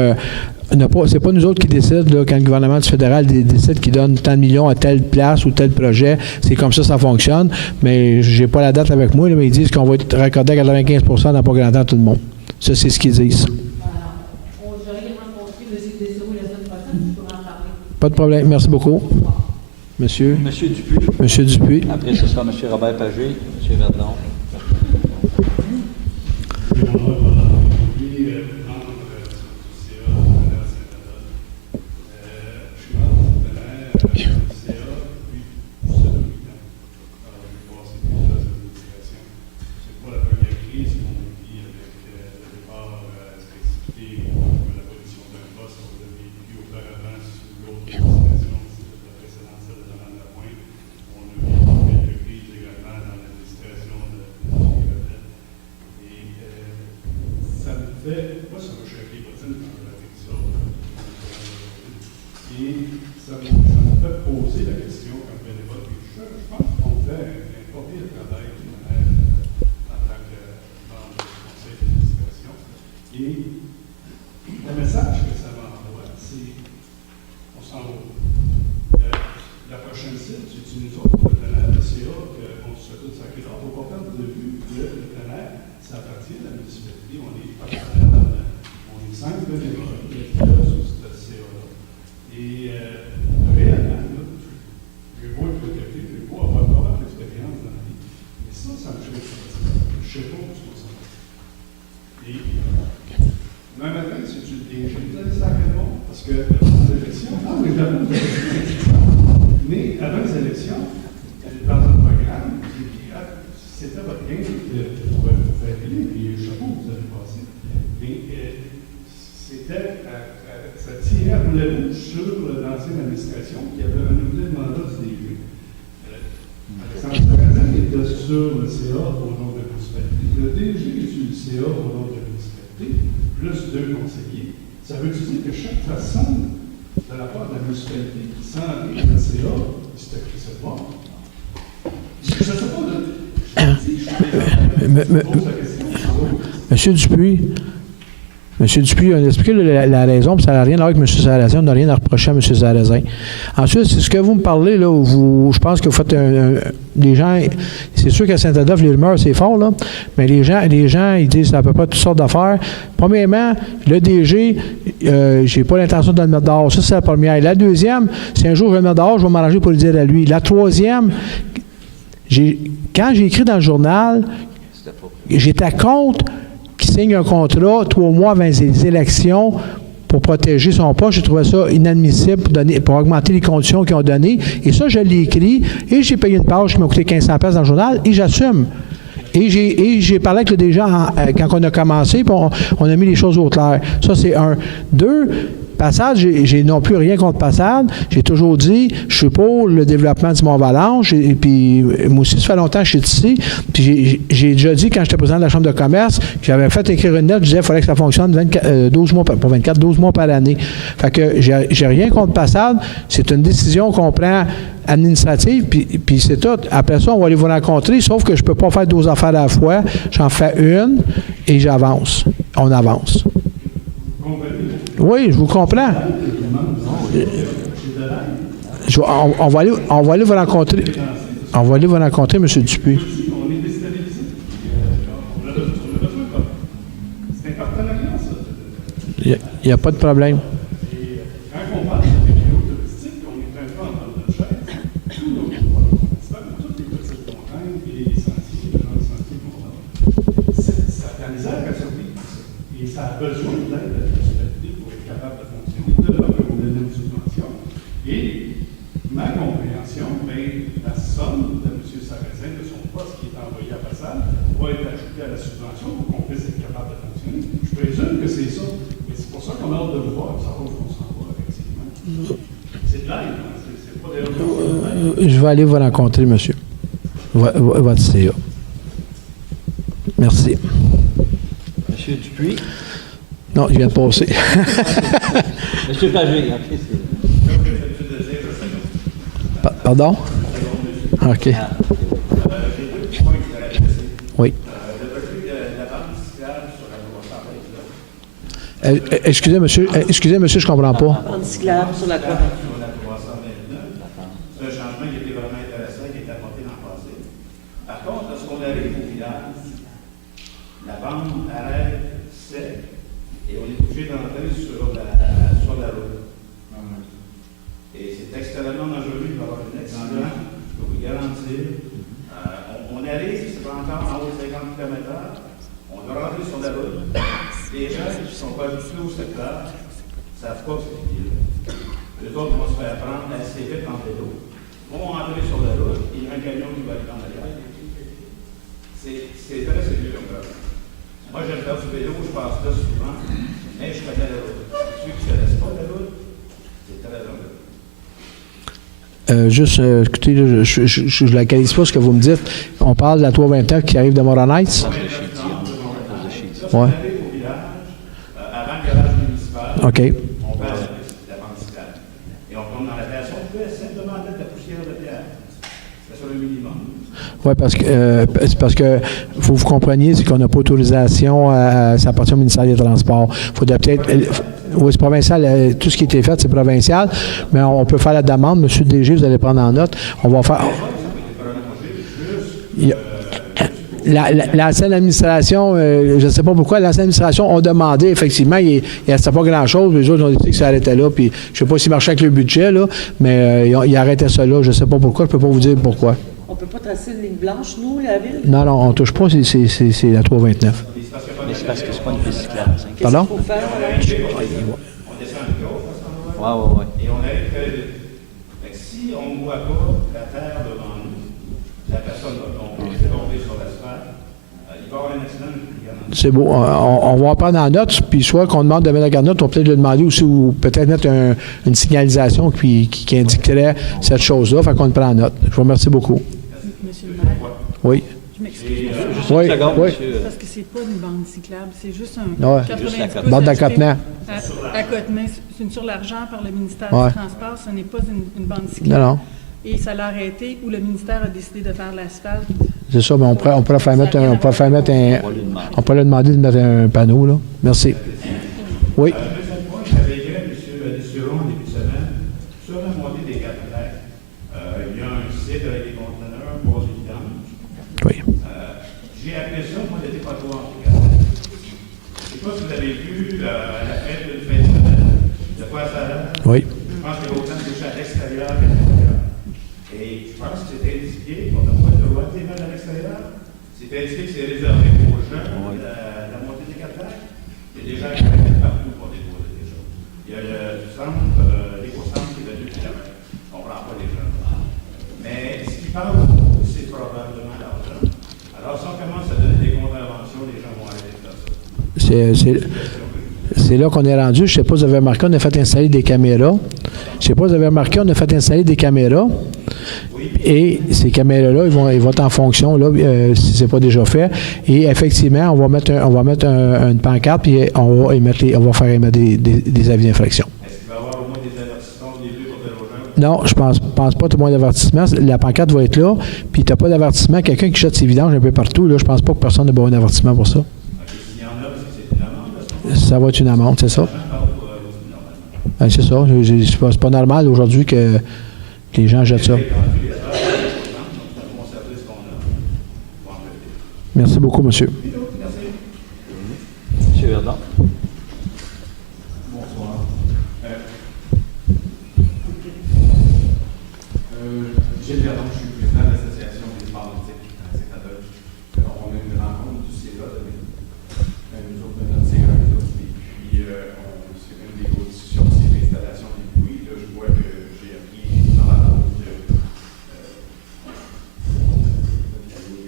c'est pas nous autres qui décident, là, quand le gouvernement du fédéral décide qu'il donne tant de millions à telle place ou tel projet. C'est comme ça fonctionne. Mais j'ai pas la date avec moi, là, mais ils disent qu'on va être raccordé à 95% dans pas grand temps à tout le monde. Ça, c'est ce qu'ils disent. J'aurais rencontré M. Dessereau la semaine prochaine, je pourrais en parler. Pas de problème. Merci beaucoup. Monsieur Dupuis. Monsieur Dupuis. Après, ce sera M. Robert Pagé, M. Verdon. sur le CA au nom de la municipalité. Le DG est sur le CA au nom de la municipalité, plus 2 conseillers. Ça veut dire que chaque personne de la part de la municipalité qui s'en vient à la CA, c'est écrit cette fois. Je ne sais pas, là. Je pose la question. Monsieur Dupuis, on a expliqué la raison, puis ça n'a rien à voir avec M. Sarrazin, on n'a rien à reprocher à M. Sarrazin. Ensuite, c'est ce que vous me parlez, là, je pense que vous faites des gens, c'est sûr qu'à Saint-Adolphe, les rumeurs, c'est fort, là, mais les gens, ils disent à peu près toutes sortes d'affaires. Premièrement, le DG, j'ai pas l'intention de le mettre dehors. Ça, c'est la première. La deuxième, si un jour je vais le mettre dehors, je vais m'arranger pour le dire à lui. La troisième, quand j'ai écrit dans le journal, j'étais contre qui signe un contrat 3 mois avant les élections pour protéger son poste. J'ai trouvé ça inadmissible pour augmenter les conditions qu'ils ont données. Et ça, je l'ai écrit et j'ai payé une page qui m'a coûté 1500$ dans le journal et j'assume. Et j'ai parlé avec le DG quand on a commencé, puis on a mis les choses au clair. Ça, c'est 1. 2, Passade, j'ai non plus rien contre Passade. J'ai toujours dit, je suis pour le développement du Mont-Valange. Et puis, moi aussi, ça fait longtemps que je suis ici. Puis, j'ai déjà dit, quand j'étais président de la Chambre de commerce, que j'avais fait écrire une lettre, je disais qu'il fallait que ça fonctionne 12 mois par année. Fait que j'ai rien contre Passade. C'est une décision qu'on prend administrative, puis c'est tout. Après ça, on va aller vous rencontrer, sauf que je ne peux pas faire 12 affaires à la fois. J'en fais une et j'avance. On avance. Oui, je vous comprends. On va aller vous rencontrer. On va aller vous rencontrer, M. Dupuis. On est déstabilisé. On a besoin de c'est un partenariat, ça. Il n'y a pas de problème. Et quand on parle de vidéos touristiques, on est un peu en train de chaise. Tous nos toutes les petites montagnes et les sentiers, le genre de sentiers qu'on a, ça a de la misère à survivre. Et ça a besoin d'aide de la municipalité pour être capable de fonctionner. De là qu'on donne une subvention. Et ma compréhension, la somme de M. Sarrazin, de son poste qui est envoyé à Passade, va être ajoutée à la subvention pour qu'on puisse être capable de fonctionner. Je présume que c'est ça. Mais c'est pour ça qu'on a hâte de le voir, savoir où on s'en va, effectivement. C'est de l'aide, hein? C'est pas des Je vais aller vous rencontrer, monsieur. Votre CA. Merci. Monsieur Dupuis. Non, il vient de passer. Monsieur Pagé, OK. Pardon? OK. Oui. Excusez, monsieur, je ne comprends pas. Bande cyclable sur la croix. C'est un changement qui était vraiment intéressant, qui a été apporté dans le passé. Par contre, lorsqu'on arrive au village, la bande arrête sec et on est obligé d'entrer sur la route. Et c'est extrêmement dangereux, il va y avoir un accident, je peux vous garantir. On arrive, c'est pas encore en haut de 50 km/h, on doit rentrer sur la route. Les gens qui ne sont pas habitués au secteur ne savent pas ce qu'il y a. Les autres vont se faire prendre assez vite en vélo. Ils vont entrer sur la route, il y a un camion qui va aller dans l'arrière. C'est très sérieux comme ça. Moi, j'aime faire du vélo, je passe là souvent, mais je connais la route. Ceux qui ne connaissent pas la route, c'est très dangereux. Écoutez, je ne localise pas ce que vous me dites. On parle de la 329 qui arrive de Moronite. Oui. Avant le garage municipal, OK. on passe la bande cyclable. Et on tombe dans la terre. Si on pouvait simplement mettre la poussière de terre, c'est sur le minimum. Oui, c'est parce que faut que vous compreniez, c'est qu'on n'a pas autorisation, ça appartient au ministère des Transports. Il faudrait peut-être. Oui, c'est provincial. Tout ce qui a été fait, c'est provincial. Mais on peut faire la demande. Monsieur le DG, vous allez prendre en note. On va faire. L'ancienne administration, je ne sais pas pourquoi, l'ancienne administration a demandé, effectivement, il ne restait pas grand-chose. Les autres ont dit que ça arrêtait là. Puis, je ne sais pas s'ils marchaient avec le budget, là, mais ils arrêtaient ça là. Je ne sais pas pourquoi. Je ne peux pas vous dire pourquoi. On ne peut pas tracer une ligne blanche, nous, la ville? Non, on ne touche pas. C'est la 329. Mais c'est parce que c'est pas une piste cyclable. Pardon? Qu'est-ce qu'il faut faire? On descend le gauche à ce moment-là. Oui. Et on arrive très vite. Fait que si on ne voit pas la terre devant nous, la personne va tomber sur l'asphalte, il va y avoir un accident. C'est beau. On va en prendre en note, puis soit qu'on demande de mettre la note, on peut peut-être le demander aussi, ou peut-être mettre une signalisation qui indiquerait cette chose-là, fait qu'on le prend en note. Je vous remercie beaucoup. Monsieur le maire. Oui. Je m'excuse. Juste Oui, une seconde, oui. monsieur. Parce que c'est pas une bande cyclable, c'est juste un Ouais. 90 Juste la pouces bande ajouté d'accotement. à Côte-Main. C'est une sur l'argent par le ministère Ouais. du Transport, ce n'est pas une bande cyclable. Non, non. Et ça l'a arrêté où le ministère a décidé de faire l'asphalte. C'est ça, mais on pourrait faire mettre un. On pourrait faire mettre un. On va lui demander. On pourrait lui demander de mettre un panneau, là. Merci. Oui. Deuxième point, j'avais écrit à M. Dessureau en début de semaine sur la montée des capitales. Il y a un site avec des conteneurs, pas évident. Oui. J'ai appelé ça, moi, l'été pas trop en tout cas. Je ne sais pas si vous avez vu la fête d'une fin de semaine. De quoi ça a l'air? Oui. Je pense que l'automne touche à l'extérieur qu'à l'intérieur. Et je pense que c'était indiqué, on n'a pas le droit de les mettre à l'extérieur. C'était indiqué que c'est réservé aux jeunes, la montée des capitales. Il y a des gens qui viennent partout pour déposer des choses. Il y a le centre, l'éco-centre qui est à 2 km. On ne prend pas les jeunes. Mais ce qui parle beaucoup, c'est probablement l'argent. Alors, si on commence à donner des contraventions, les gens vont arrêter de faire ça. C'est là qu'on est rendu. Je ne sais pas si vous avez remarqué, on a fait installer des caméras. Je ne sais pas si vous avez remarqué, on a fait installer des caméras. Et ces caméras-là, ils vont être en fonction, là, si ce n'est pas déjà fait. Et effectivement, on va mettre une pancarte, puis on va faire émettre des avis d'infraction. Est-ce qu'il va y avoir au moins des avertissements des deux pour aux gens? Non, je pense pas tout le monde d'avertissement. La pancarte va être là, puis tu n'as pas d'avertissement. Quelqu'un qui jette ses vidanges un peu partout, là, je pense pas que personne n'a besoin d'avertissement pour ça. S'il y en a, parce que c'est une amende, Ça va être une amende, c'est ça. C'est ça. C'est pas normal aujourd'hui que les gens jettent ça. Merci beaucoup, monsieur. Monsieur Verdon. Bonsoir. Gilles Verdon, je suis président de l'Association des sports nautiques à Saint-Adolphe. On a une rencontre du CELA demain. Nous autres, notre CELA est là. Et puis, c'est une des grosses discussions, c'est l'installation des bouées. Là, je vois que j'ai appris dans la route que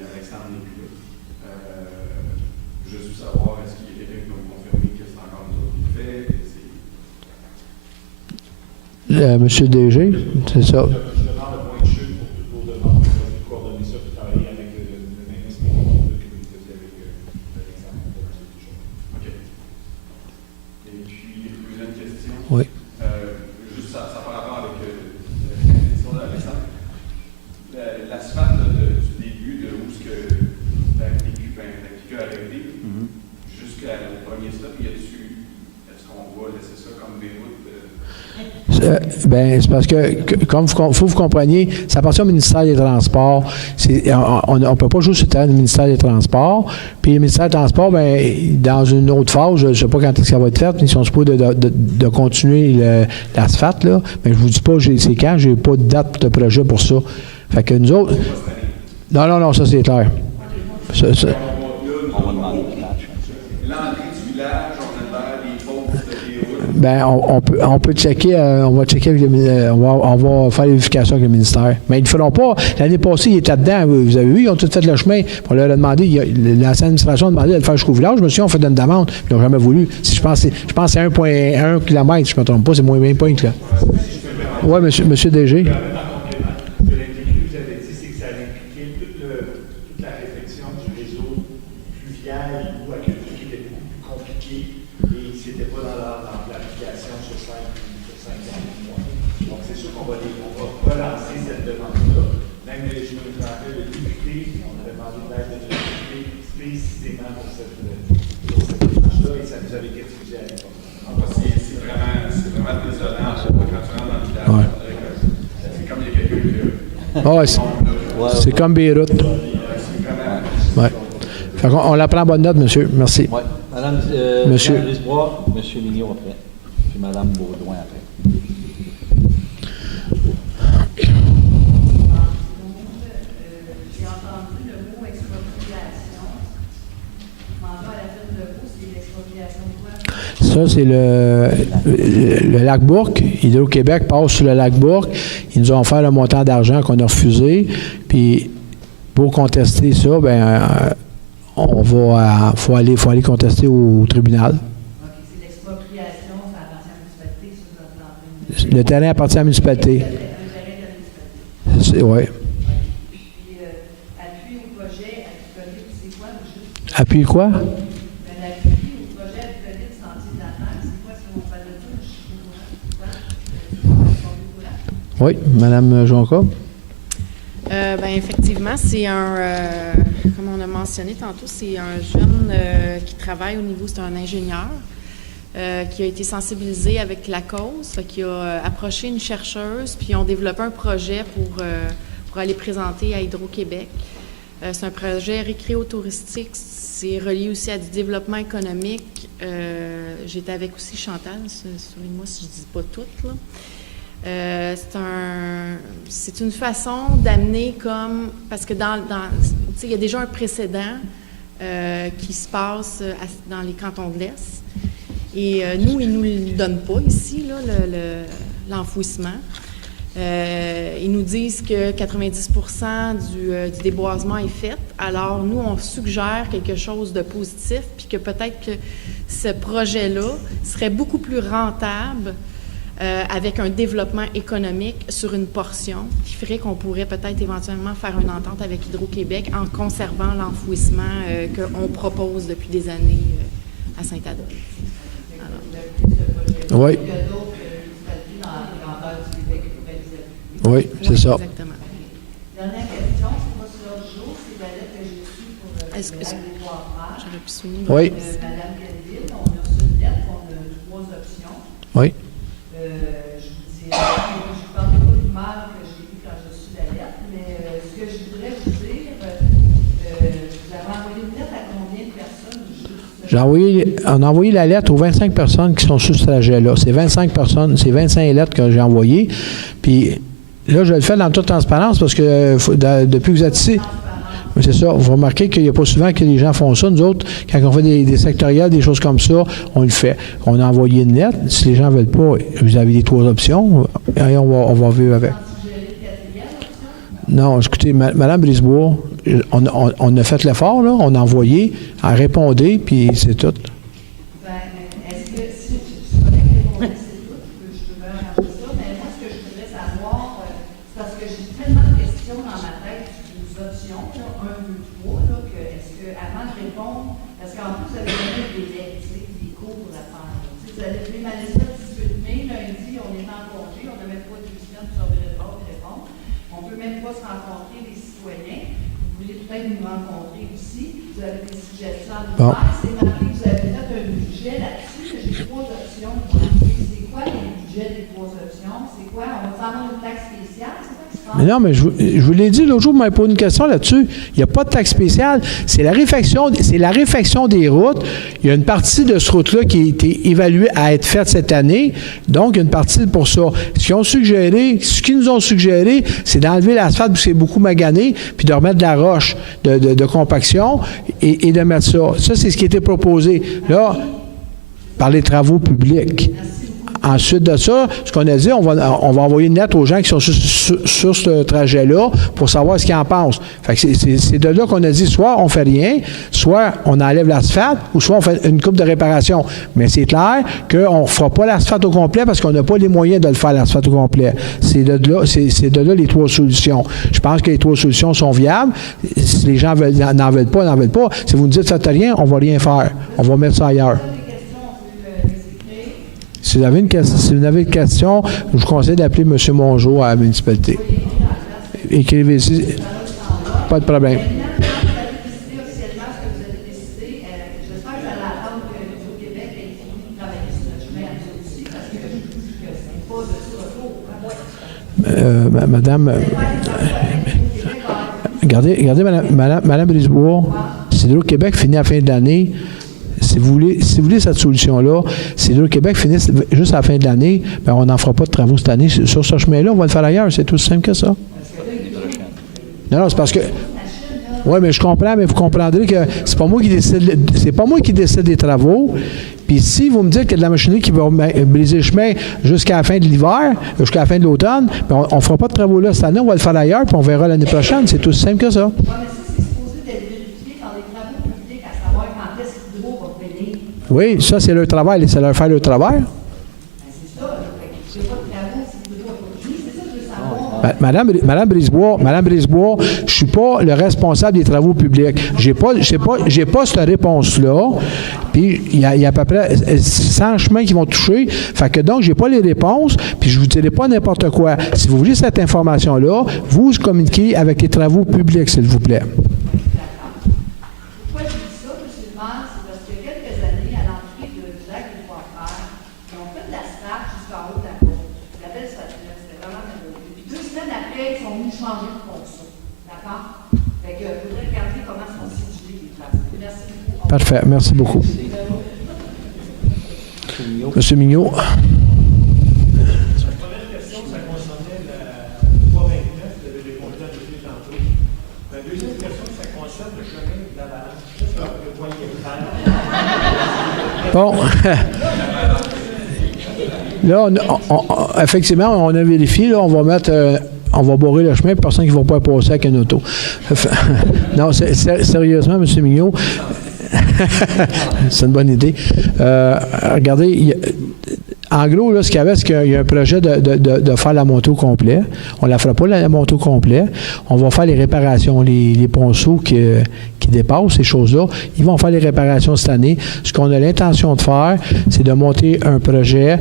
Alexandre n'est plus là. Juste pour savoir, est-ce qu'il y a quelqu'un qui va me confirmer que c'est encore nous autres qui le fait? Monsieur DG, c'est ça. Je demande le point de chute pour toutes vos demandes. Je vais coordonner ça et travailler avec le même inspecteur que vous faisiez avec l'examen de M. Duchon. OK. Et puis, deuxième question. Oui. Juste ça par rapport avec la question d'Alexandre. L'asphalte du début, de où ce que la PQ a arrêté, jusqu'au premier stop, est-ce qu'on va laisser ça comme des routes? C'est parce que, comme il faut que vous compreniez, ça appartient au ministère des Transports. On ne peut pas jouer sur le terrain du ministère des Transports. Puis le ministère des Transports, dans une autre phase, je ne sais pas quand est-ce que ça va être fait, mais ils sont supposés de continuer l'asphalte, là. Mais je ne vous dis pas c'est quand, je n'ai pas de date de projet pour ça. Fait que nous autres. Non, ça c'est clair. On va demander le match. L'entrée du village, on a des fausses, des routes. On peut checker, on va checker avec on va faire les vérifications avec le ministère. Mais ils ne le feront pas. L'année passée, ils étaient dedans. Vous avez vu, ils ont tout fait le chemin. On leur a demandé, l'ancienne administration a demandé de le faire jusqu'au village. Je me suis dit, on fait une demande. Ils n'ont jamais voulu. Je pense que c'est 1,1 km, je ne me trompe pas, c'est moins 20 points que là. Oui, monsieur DG. Ce que l'individu vous avait dit, c'est que ça allait impliquer toute la réflexion du réseau fluvial ou aquatique qui était beaucoup plus compliqué et c'était pas dans l'application sur 5 mois. Donc c'est sûr qu'on va relancer cette demande-là. Même je me rappelle le député, on avait demandé de l'aide de député spécifiquement pour cette démarche-là et ça nous avait été refusé à l'époque. C'est vraiment désolant quand tu rentres dans le village. Ouais. C'est comme il y a quelqu'un qui C'est comme Beyrouth. Ouais. Fait qu'on la prend en bonne note, monsieur. Merci. Oui. Madame Monsieur. Lisbois, Monsieur Mignot après. Puis Madame Baudouin après. J'ai entendu le mot expropriation. Mandat à la firme de vous, c'est l'expropriation de quoi? Ça, c'est le lac Bourque. Hydro-Québec passe sur le lac Bourque. Ils nous ont offert le montant d'argent qu'on a refusé. Puis, pour contester ça, faut aller contester au tribunal. OK, c'est l'expropriation, ça appartient à la municipalité, ça vous avez entendu. Le terrain appartient à la municipalité. Un terrain de la municipalité. Oui. Puis, appui L'appui au projet Apicolite, c'est quoi? Juste... Appui quoi? L'appui au projet Apicolite Sentier de la Terre, c'est quoi ce qu'on parle de ça? Je suis au courant. Oui, Mme Jonca. Effectivement, c'est comme on a mentionné tantôt, c'est un jeune qui travaille au niveau, c'est un ingénieur qui a été sensibilisé avec la cause, qui a approché une chercheuse, puis ils ont développé un projet pour aller présenter à Hydro-Québec. C'est un projet récréotouristique, c'est relié aussi à du développement économique. J'étais avec aussi Chantal, souligne-moi si je ne dis pas tout, là. C'est une façon d'amener comme... Parce que il y a déjà un précédent qui se passe dans les cantons de l'Est. Et nous, ils ne nous le donnent pas ici, là, l'enfouissement. Ils nous disent que 90% du déboisement est fait. Alors, nous, on suggère quelque chose de positif, puis que peut-être que ce projet-là serait beaucoup plus rentable avec un développement économique sur une portion qui ferait qu'on pourrait peut-être éventuellement faire une entente avec Hydro-Québec en conservant l'enfouissement qu'on propose depuis des années à Saint-Adolphe. Oui. Oui, c'est ça. Exactement. Dernière question, c'est pas sur l'autre jour, c'est la lettre que j'ai reçue pour J'aurais pu souligner. Oui. Madame Gandil, on a reçu une lettre, on a 3 options. Oui. Je vous dirais, je ne parlerai pas du mal que j'ai eu quand j'ai reçu la lettre, mais ce que je voudrais vous dire, vous avez envoyé une lettre à combien de personnes? On a envoyé la lettre aux 25 personnes qui sont sur ce trajet-là. C'est 25 personnes, c'est 25 lettres que j'ai envoyées. Puis là, je le fais dans toute transparence parce que depuis que vous êtes ici, c'est ça. Vous remarquez qu'il n'y a pas souvent que les gens font ça. Nous autres, quand on fait des sectoriels, des choses comme ça, on le fait. On a envoyé une lettre. Si les gens ne veulent pas, vous avez les 3 options. Et on va vivre avec. Non, écoutez, Mme Brisebois, on a fait l'effort, là. On a envoyé, elle a répondu, puis c'est tout. Est-ce que, si je connais que les mots, c'est tout, je peux bien arranger ça, mais moi, ce que je voudrais savoir, c'est parce que j'ai tellement de questions dans ma tête sur les options, là, 1, 2, 3, là, que est-ce que, avant de répondre, parce qu'en plus, vous avez donné des délais, des cours pour la faire. Vous avez pris ma liste le 18 mai, lundi, on est en congé, on n'a même pas 2 semaines pour sortir le bord et répondre. On ne peut même pas se rencontrer, les citoyens. Vous voulez peut-être nous rencontrer aussi. Vous avez des suggestions à nous faire. C'est marqué que vous avez fait un budget là-dessus. J'ai 3 options. C'est quoi les budgets des 3 options? C'est quoi? On va faire une taxe spéciale? C'est quoi qui se passe? Mais non, mais je vous l'ai dit l'autre jour, vous m'avez posé une question là-dessus. Il n'y a pas de taxe spéciale. C'est la réfection des routes. Il y a une partie de cette route-là qui a été évaluée à être faite cette année. Donc, il y a une partie pour ça. Ce qu'ils nous ont suggéré, c'est d'enlever l'asphalte où c'est beaucoup magané, puis de remettre de la roche de compaction et de mettre ça. Ça, c'est ce qui a été proposé. Là, par les travaux publics. Ensuite de ça, ce qu'on a dit, on va envoyer une lettre aux gens qui sont sur ce trajet-là pour savoir ce qu'ils en pensent. Fait que c'est de là qu'on a dit, soit on fait rien, soit on enlève l'asphalte, ou soit on fait une coupe de réparation. Mais c'est clair qu'on ne fera pas l'asphalte au complet parce qu'on n'a pas les moyens de le faire, l'asphalte au complet. C'est de là les 3 solutions. Je pense que les 3 solutions sont viables. Si les gens n'en veulent pas. Si vous nous dites, faites rien, on ne va rien faire. On va mettre ça ailleurs. Si vous avez une question, je vous conseille d'appeler M. Mongeau à la municipalité. Écrivez-y. Pas de problème. Madame, regardez Madame Brisebois, si Hydro-Québec finit à la fin de l'année, si vous voulez cette solution-là, si Hydro-Québec finisse juste à la fin de l'année, bien, on n'en fera pas de travaux cette année. Sur ce chemin-là, on va le faire ailleurs. C'est aussi simple que ça. Non, c'est parce que... Oui, mais je comprends, mais vous comprendrez que c'est pas moi qui décide des travaux. Puis si vous me dites qu'il y a de la machinerie qui va briser le chemin jusqu'à la fin de l'hiver, jusqu'à la fin de l'automne, bien, on ne fera pas de travaux là cette année, on va le faire ailleurs, puis on verra l'année prochaine. C'est aussi simple que ça. Oui, ça, c'est leur travail. C'est leur faire leur travail. Madame Brisebois, je suis pas le responsable des travaux publics. J'ai pas cette réponse-là. Puis il y a à peu près 100 chemins qui vont toucher. Fait que donc, j'ai pas les réponses, puis je vous dirai pas n'importe quoi. Si vous voulez cette information-là, vous communiquez avec les travaux publics, s'il vous plaît. Pourquoi je dis ça, M. le maire? C'est parce qu'il y a quelques années, à l'entrée du lac des Trois-Frères, ils ont fait de la strate jusqu'en haut de la côte. La belle strate-là, c'était vraiment merveilleux. Puis 2 semaines après, ils sont venus changer de ponceau. D'accord? Fait que vous faudrait regarder comment sont situés les traces. Merci beaucoup. Parfait. Merci beaucoup. Monsieur Mignot. La première question, ça concernait la 329, vous avez répondu à M. tantôt. La deuxième question, ça concerne le chemin de la balance. Qu'est-ce que vous voyez faire? Bon. Là, effectivement, on a vérifié. Là, on va mettre... on va bourrer le chemin, personne qui ne va pas passer avec une auto. Non, sérieusement, M. Mignot, c'est une bonne idée. Regardez, en gros, là, ce qu'il y avait, c'est qu'il y a un projet de faire la montée au complet. On ne la fera pas, la montée au complet. On va faire les réparations, les ponceaux qui dépassent, ces choses-là. Ils vont faire les réparations cette année. Ce qu'on a l'intention de faire, c'est de monter un projet.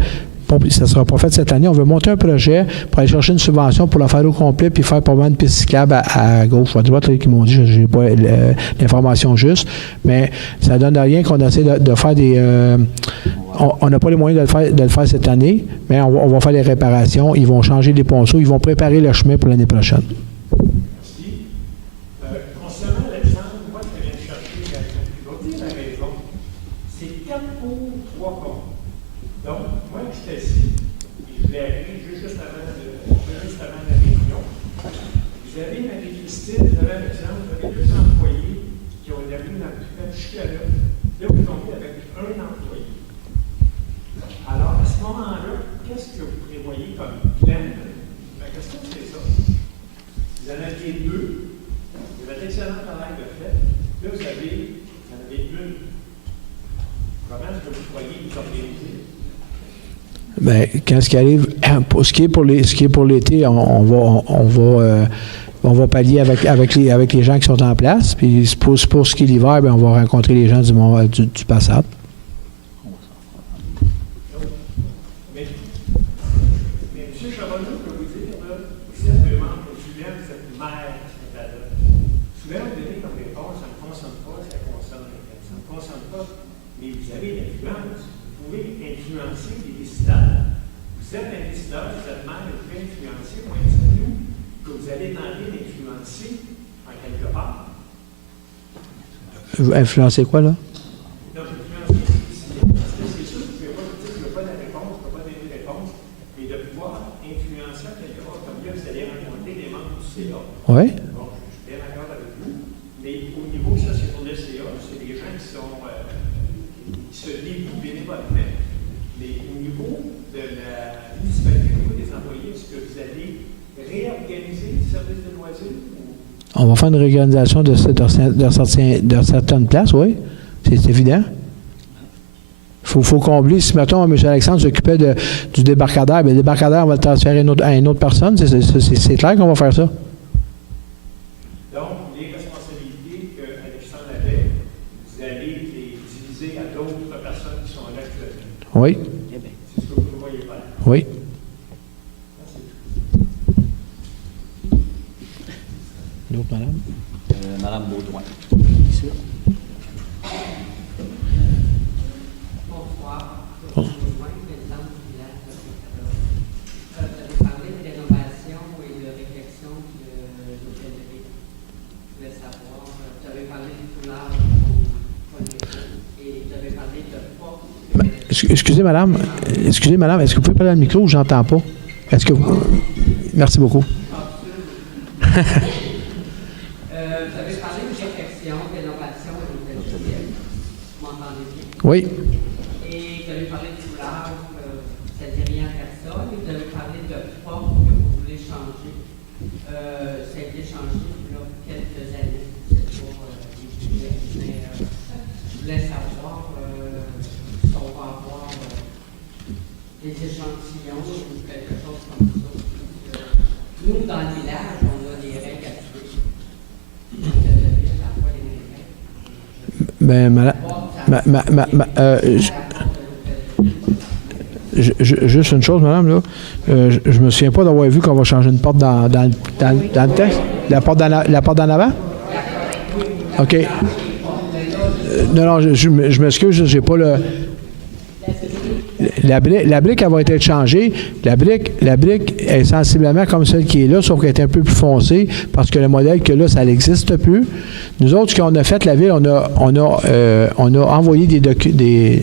Ça ne sera pas fait cette année. On veut monter un projet pour aller chercher une subvention pour la faire au complet puis faire probablement une piste cyclable à gauche ou à droite. Là, qui m'ont dit, je n'ai pas l'information juste, mais ça ne donne rien qu'on essaie de faire des... on n'a pas les moyens de le faire cette année, mais on va faire les réparations. Ils vont changer les ponceaux. Ils vont préparer le chemin pour l'année prochaine. Merci. Concernant l'exemple, moi, je viens de chercher la raison. C'est 4 pour 3 contre. Donc, moi, j'étais ici, et je l'ai appris juste avant la réunion. Vous avez Marie-Christine, vous avez un exemple, vous avez 2 employés qui ont été jusqu'à là. Là, vous tombez avec un employé. Alors, à ce moment-là, qu'est-ce que vous prévoyez comme plan? La question, c'est ça. Vous en aviez 2, vous avez un excellent travail de fait. Là, vous en avez une. Comment est-ce que vous croyez vous organiser? Bien, quand ce qui arrive, ce qui est pour l'été, on va pallier avec les gens qui sont en place. Puis pour ce qui est l'hiver, bien, on va rencontrer les gens du Passade. Mais M. Charbonneau, je peux vous dire, là, vous êtes vraiment consultant, vous êtes maire de cette état-là. Souvent, vous donnez comme réponse, ça ne me concerne pas, ça ne me concerne pas, mais vous avez l'influence. Vous pouvez influencer les décideurs. Vous êtes un décideur, vous êtes maire, vous pouvez influencer. Moi, dites-nous que vous allez tenter d'influencer en quelque part. Influencer quoi, là? Donc, influencer, parce que c'est sûr que vous ne pouvez pas dire qu'il n'y a pas de réponse, vous ne pouvez pas donner de réponse, mais de pouvoir influencer en quelque part, comme là, vous allez rencontrer des membres du CA. Oui. Bon, je suis bien d'accord avec vous, mais au niveau, ça c'est pour le CA, c'est des gens qui se dévouent bénévolement. Mais au niveau de la municipalité, au niveau des employés, est-ce que vous allez réorganiser le service de loisirs? On va faire une réorganisation de certaines places, oui. C'est évident. Il faut combler. Si, mettons, M. Alexandre s'occupait du débarcadère, bien, le débarcadère, on va le transférer à une autre personne. C'est clair qu'on va faire ça. Donc, les responsabilités qu'Alexandre avait, vous allez les diviser à d'autres personnes qui sont là actuellement. Oui. C'est ce que vous voyez faire. Oui. D'autres, madame? Madame Baudouin. Ici. Bonsoir. Baudouin, présidente du village de Saint-Cadore. Vous avez parlé de rénovation et de réflexion de l'hôtellerie. Je voulais savoir, vous avez parlé du foulard et vous avez parlé de pas. Excusez, madame, est-ce que vous pouvez parler dans le micro ou je n'entends pas? Est-ce que vous... Merci beaucoup. Vous avez parlé de réflexion, rénovation et d'hôtellerie. Vous m'entendez bien? Oui. Et vous avez parlé de foulard, ça ne dit rien à personne. Et vous avez parlé de forme que vous voulez changer. Ça a été changé il y a quelques années. C'est pas mais je voulais savoir si on va avoir des échantillons ou quelque chose comme ça. Nous, dans Ben, juste une chose, madame, là. Je me souviens pas d'avoir vu qu'on va changer une porte dans le texte. La porte d'en avant? OK. Non, je m'excuse, j'ai pas le... La brique, elle va être changée. La brique est sensiblement comme celle qui est là, sauf qu'elle est un peu plus foncée, parce que le modèle que là, ça n'existe plus. Nous autres, ce qu'on a fait, la Ville, on a envoyé des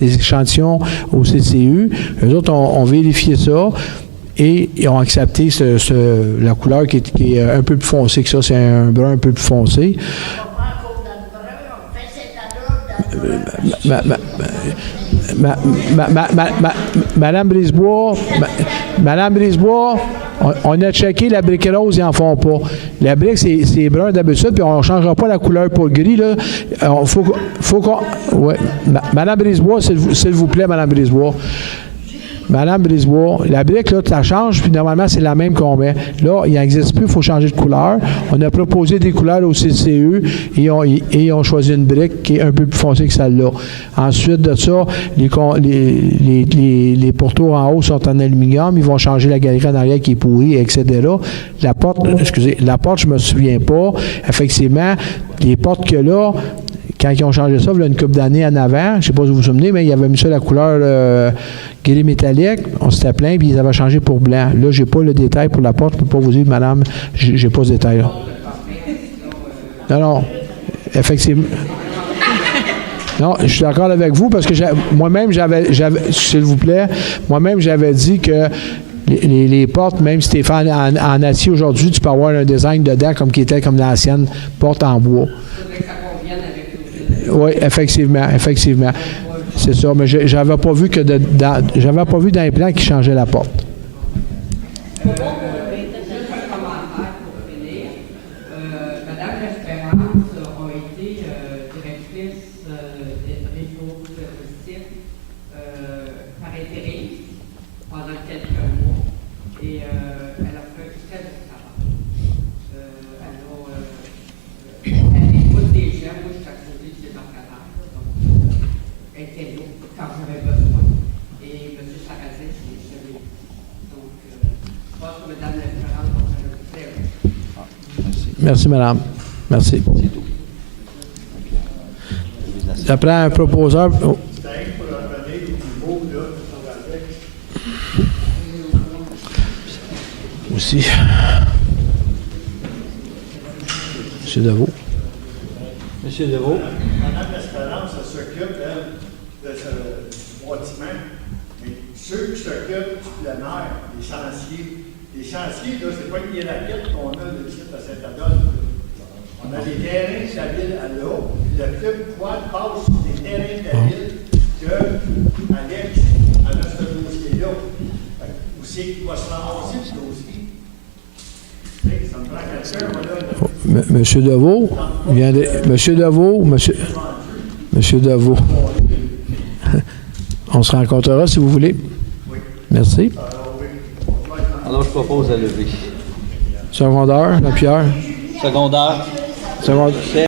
échantillons au CCU. Eux autres ont vérifié ça et ils ont accepté la couleur qui est un peu plus foncée que ça. C'est un brun un peu plus foncé. Madame Brisebois, on a checké la brique rose, ils n'en font pas. La brique, c'est brun d'habitude, puis on ne changera pas la couleur pour le gris. Là. Faut qu'on... Ouais. Madame Brisebois, s'il vous plaît, Madame Brisebois. Madame Brisebois, la brique, là, tu la changes, puis normalement, c'est la même qu'on met. Là, il n'existe plus, il faut changer de couleur. On a proposé des couleurs au CCU et ils ont choisi une brique qui est un peu plus foncée que celle-là. Ensuite de ça, les pourtours en haut sont en aluminium, ils vont changer la galerie en arrière qui est pourrie, etc. La porte, je me souviens pas. Effectivement, les portes que là, quand ils ont changé ça, il y a une couple d'années en avant, je ne sais pas si vous vous souvenez, mais ils avaient mis ça la couleur gris métallique. On s'était plaint, puis ils avaient changé pour blanc. Là, je n'ai pas le détail pour la porte. Je ne peux pas vous dire, madame, j'ai pas ce détail-là. Non, effectivement. Non, je suis d'accord avec vous, parce que moi-même, s'il vous plaît, moi-même, j'avais dit que les portes, même si tu es fait en acier aujourd'hui, tu peux avoir un design dedans comme qui était comme l'ancienne porte en bois. Oui, effectivement. C'est ça, mais j'avais pas vu dans les plans qui changeait la porte. Juste un commentaire pour finir. Madame L'Espérance a été directrice des réseaux touristiques par intérim pendant quelques mois et elle a fait très bon travail. Elle écoute des gens. Moi, je suis à côté du débarcadère, donc elle était là quand j'avais besoin. Et M. Sarrazin, je l'ai jamais vu. Donc, je pense que Mme L'Espérance va faire le plaisir. Merci, madame. Merci. Ça prend un proposeur. Oh. Aussi. M. Deveau. Monsieur Deveau. Madame L'Espérance, elle s'occupe, elle, de ce bâtiment. Mais ceux qui s'occupent du plein air, les chantiers, là, c'est pas une raquette qu'on a de site à Saint-Adolphe. On a des terrains de la ville à l'eau. Le club quad passe sur des terrains de la ville que Alex a ce dossier-là. Où c'est qu'il va se ramasser ce dossier? Ça me prend quelqu'un, voilà. Monsieur Deveau, Monsieur Deveau. On se rencontrera si vous voulez. Oui. Merci. Alors, je propose à lever. Secondaire, Lapierre. Secondaire.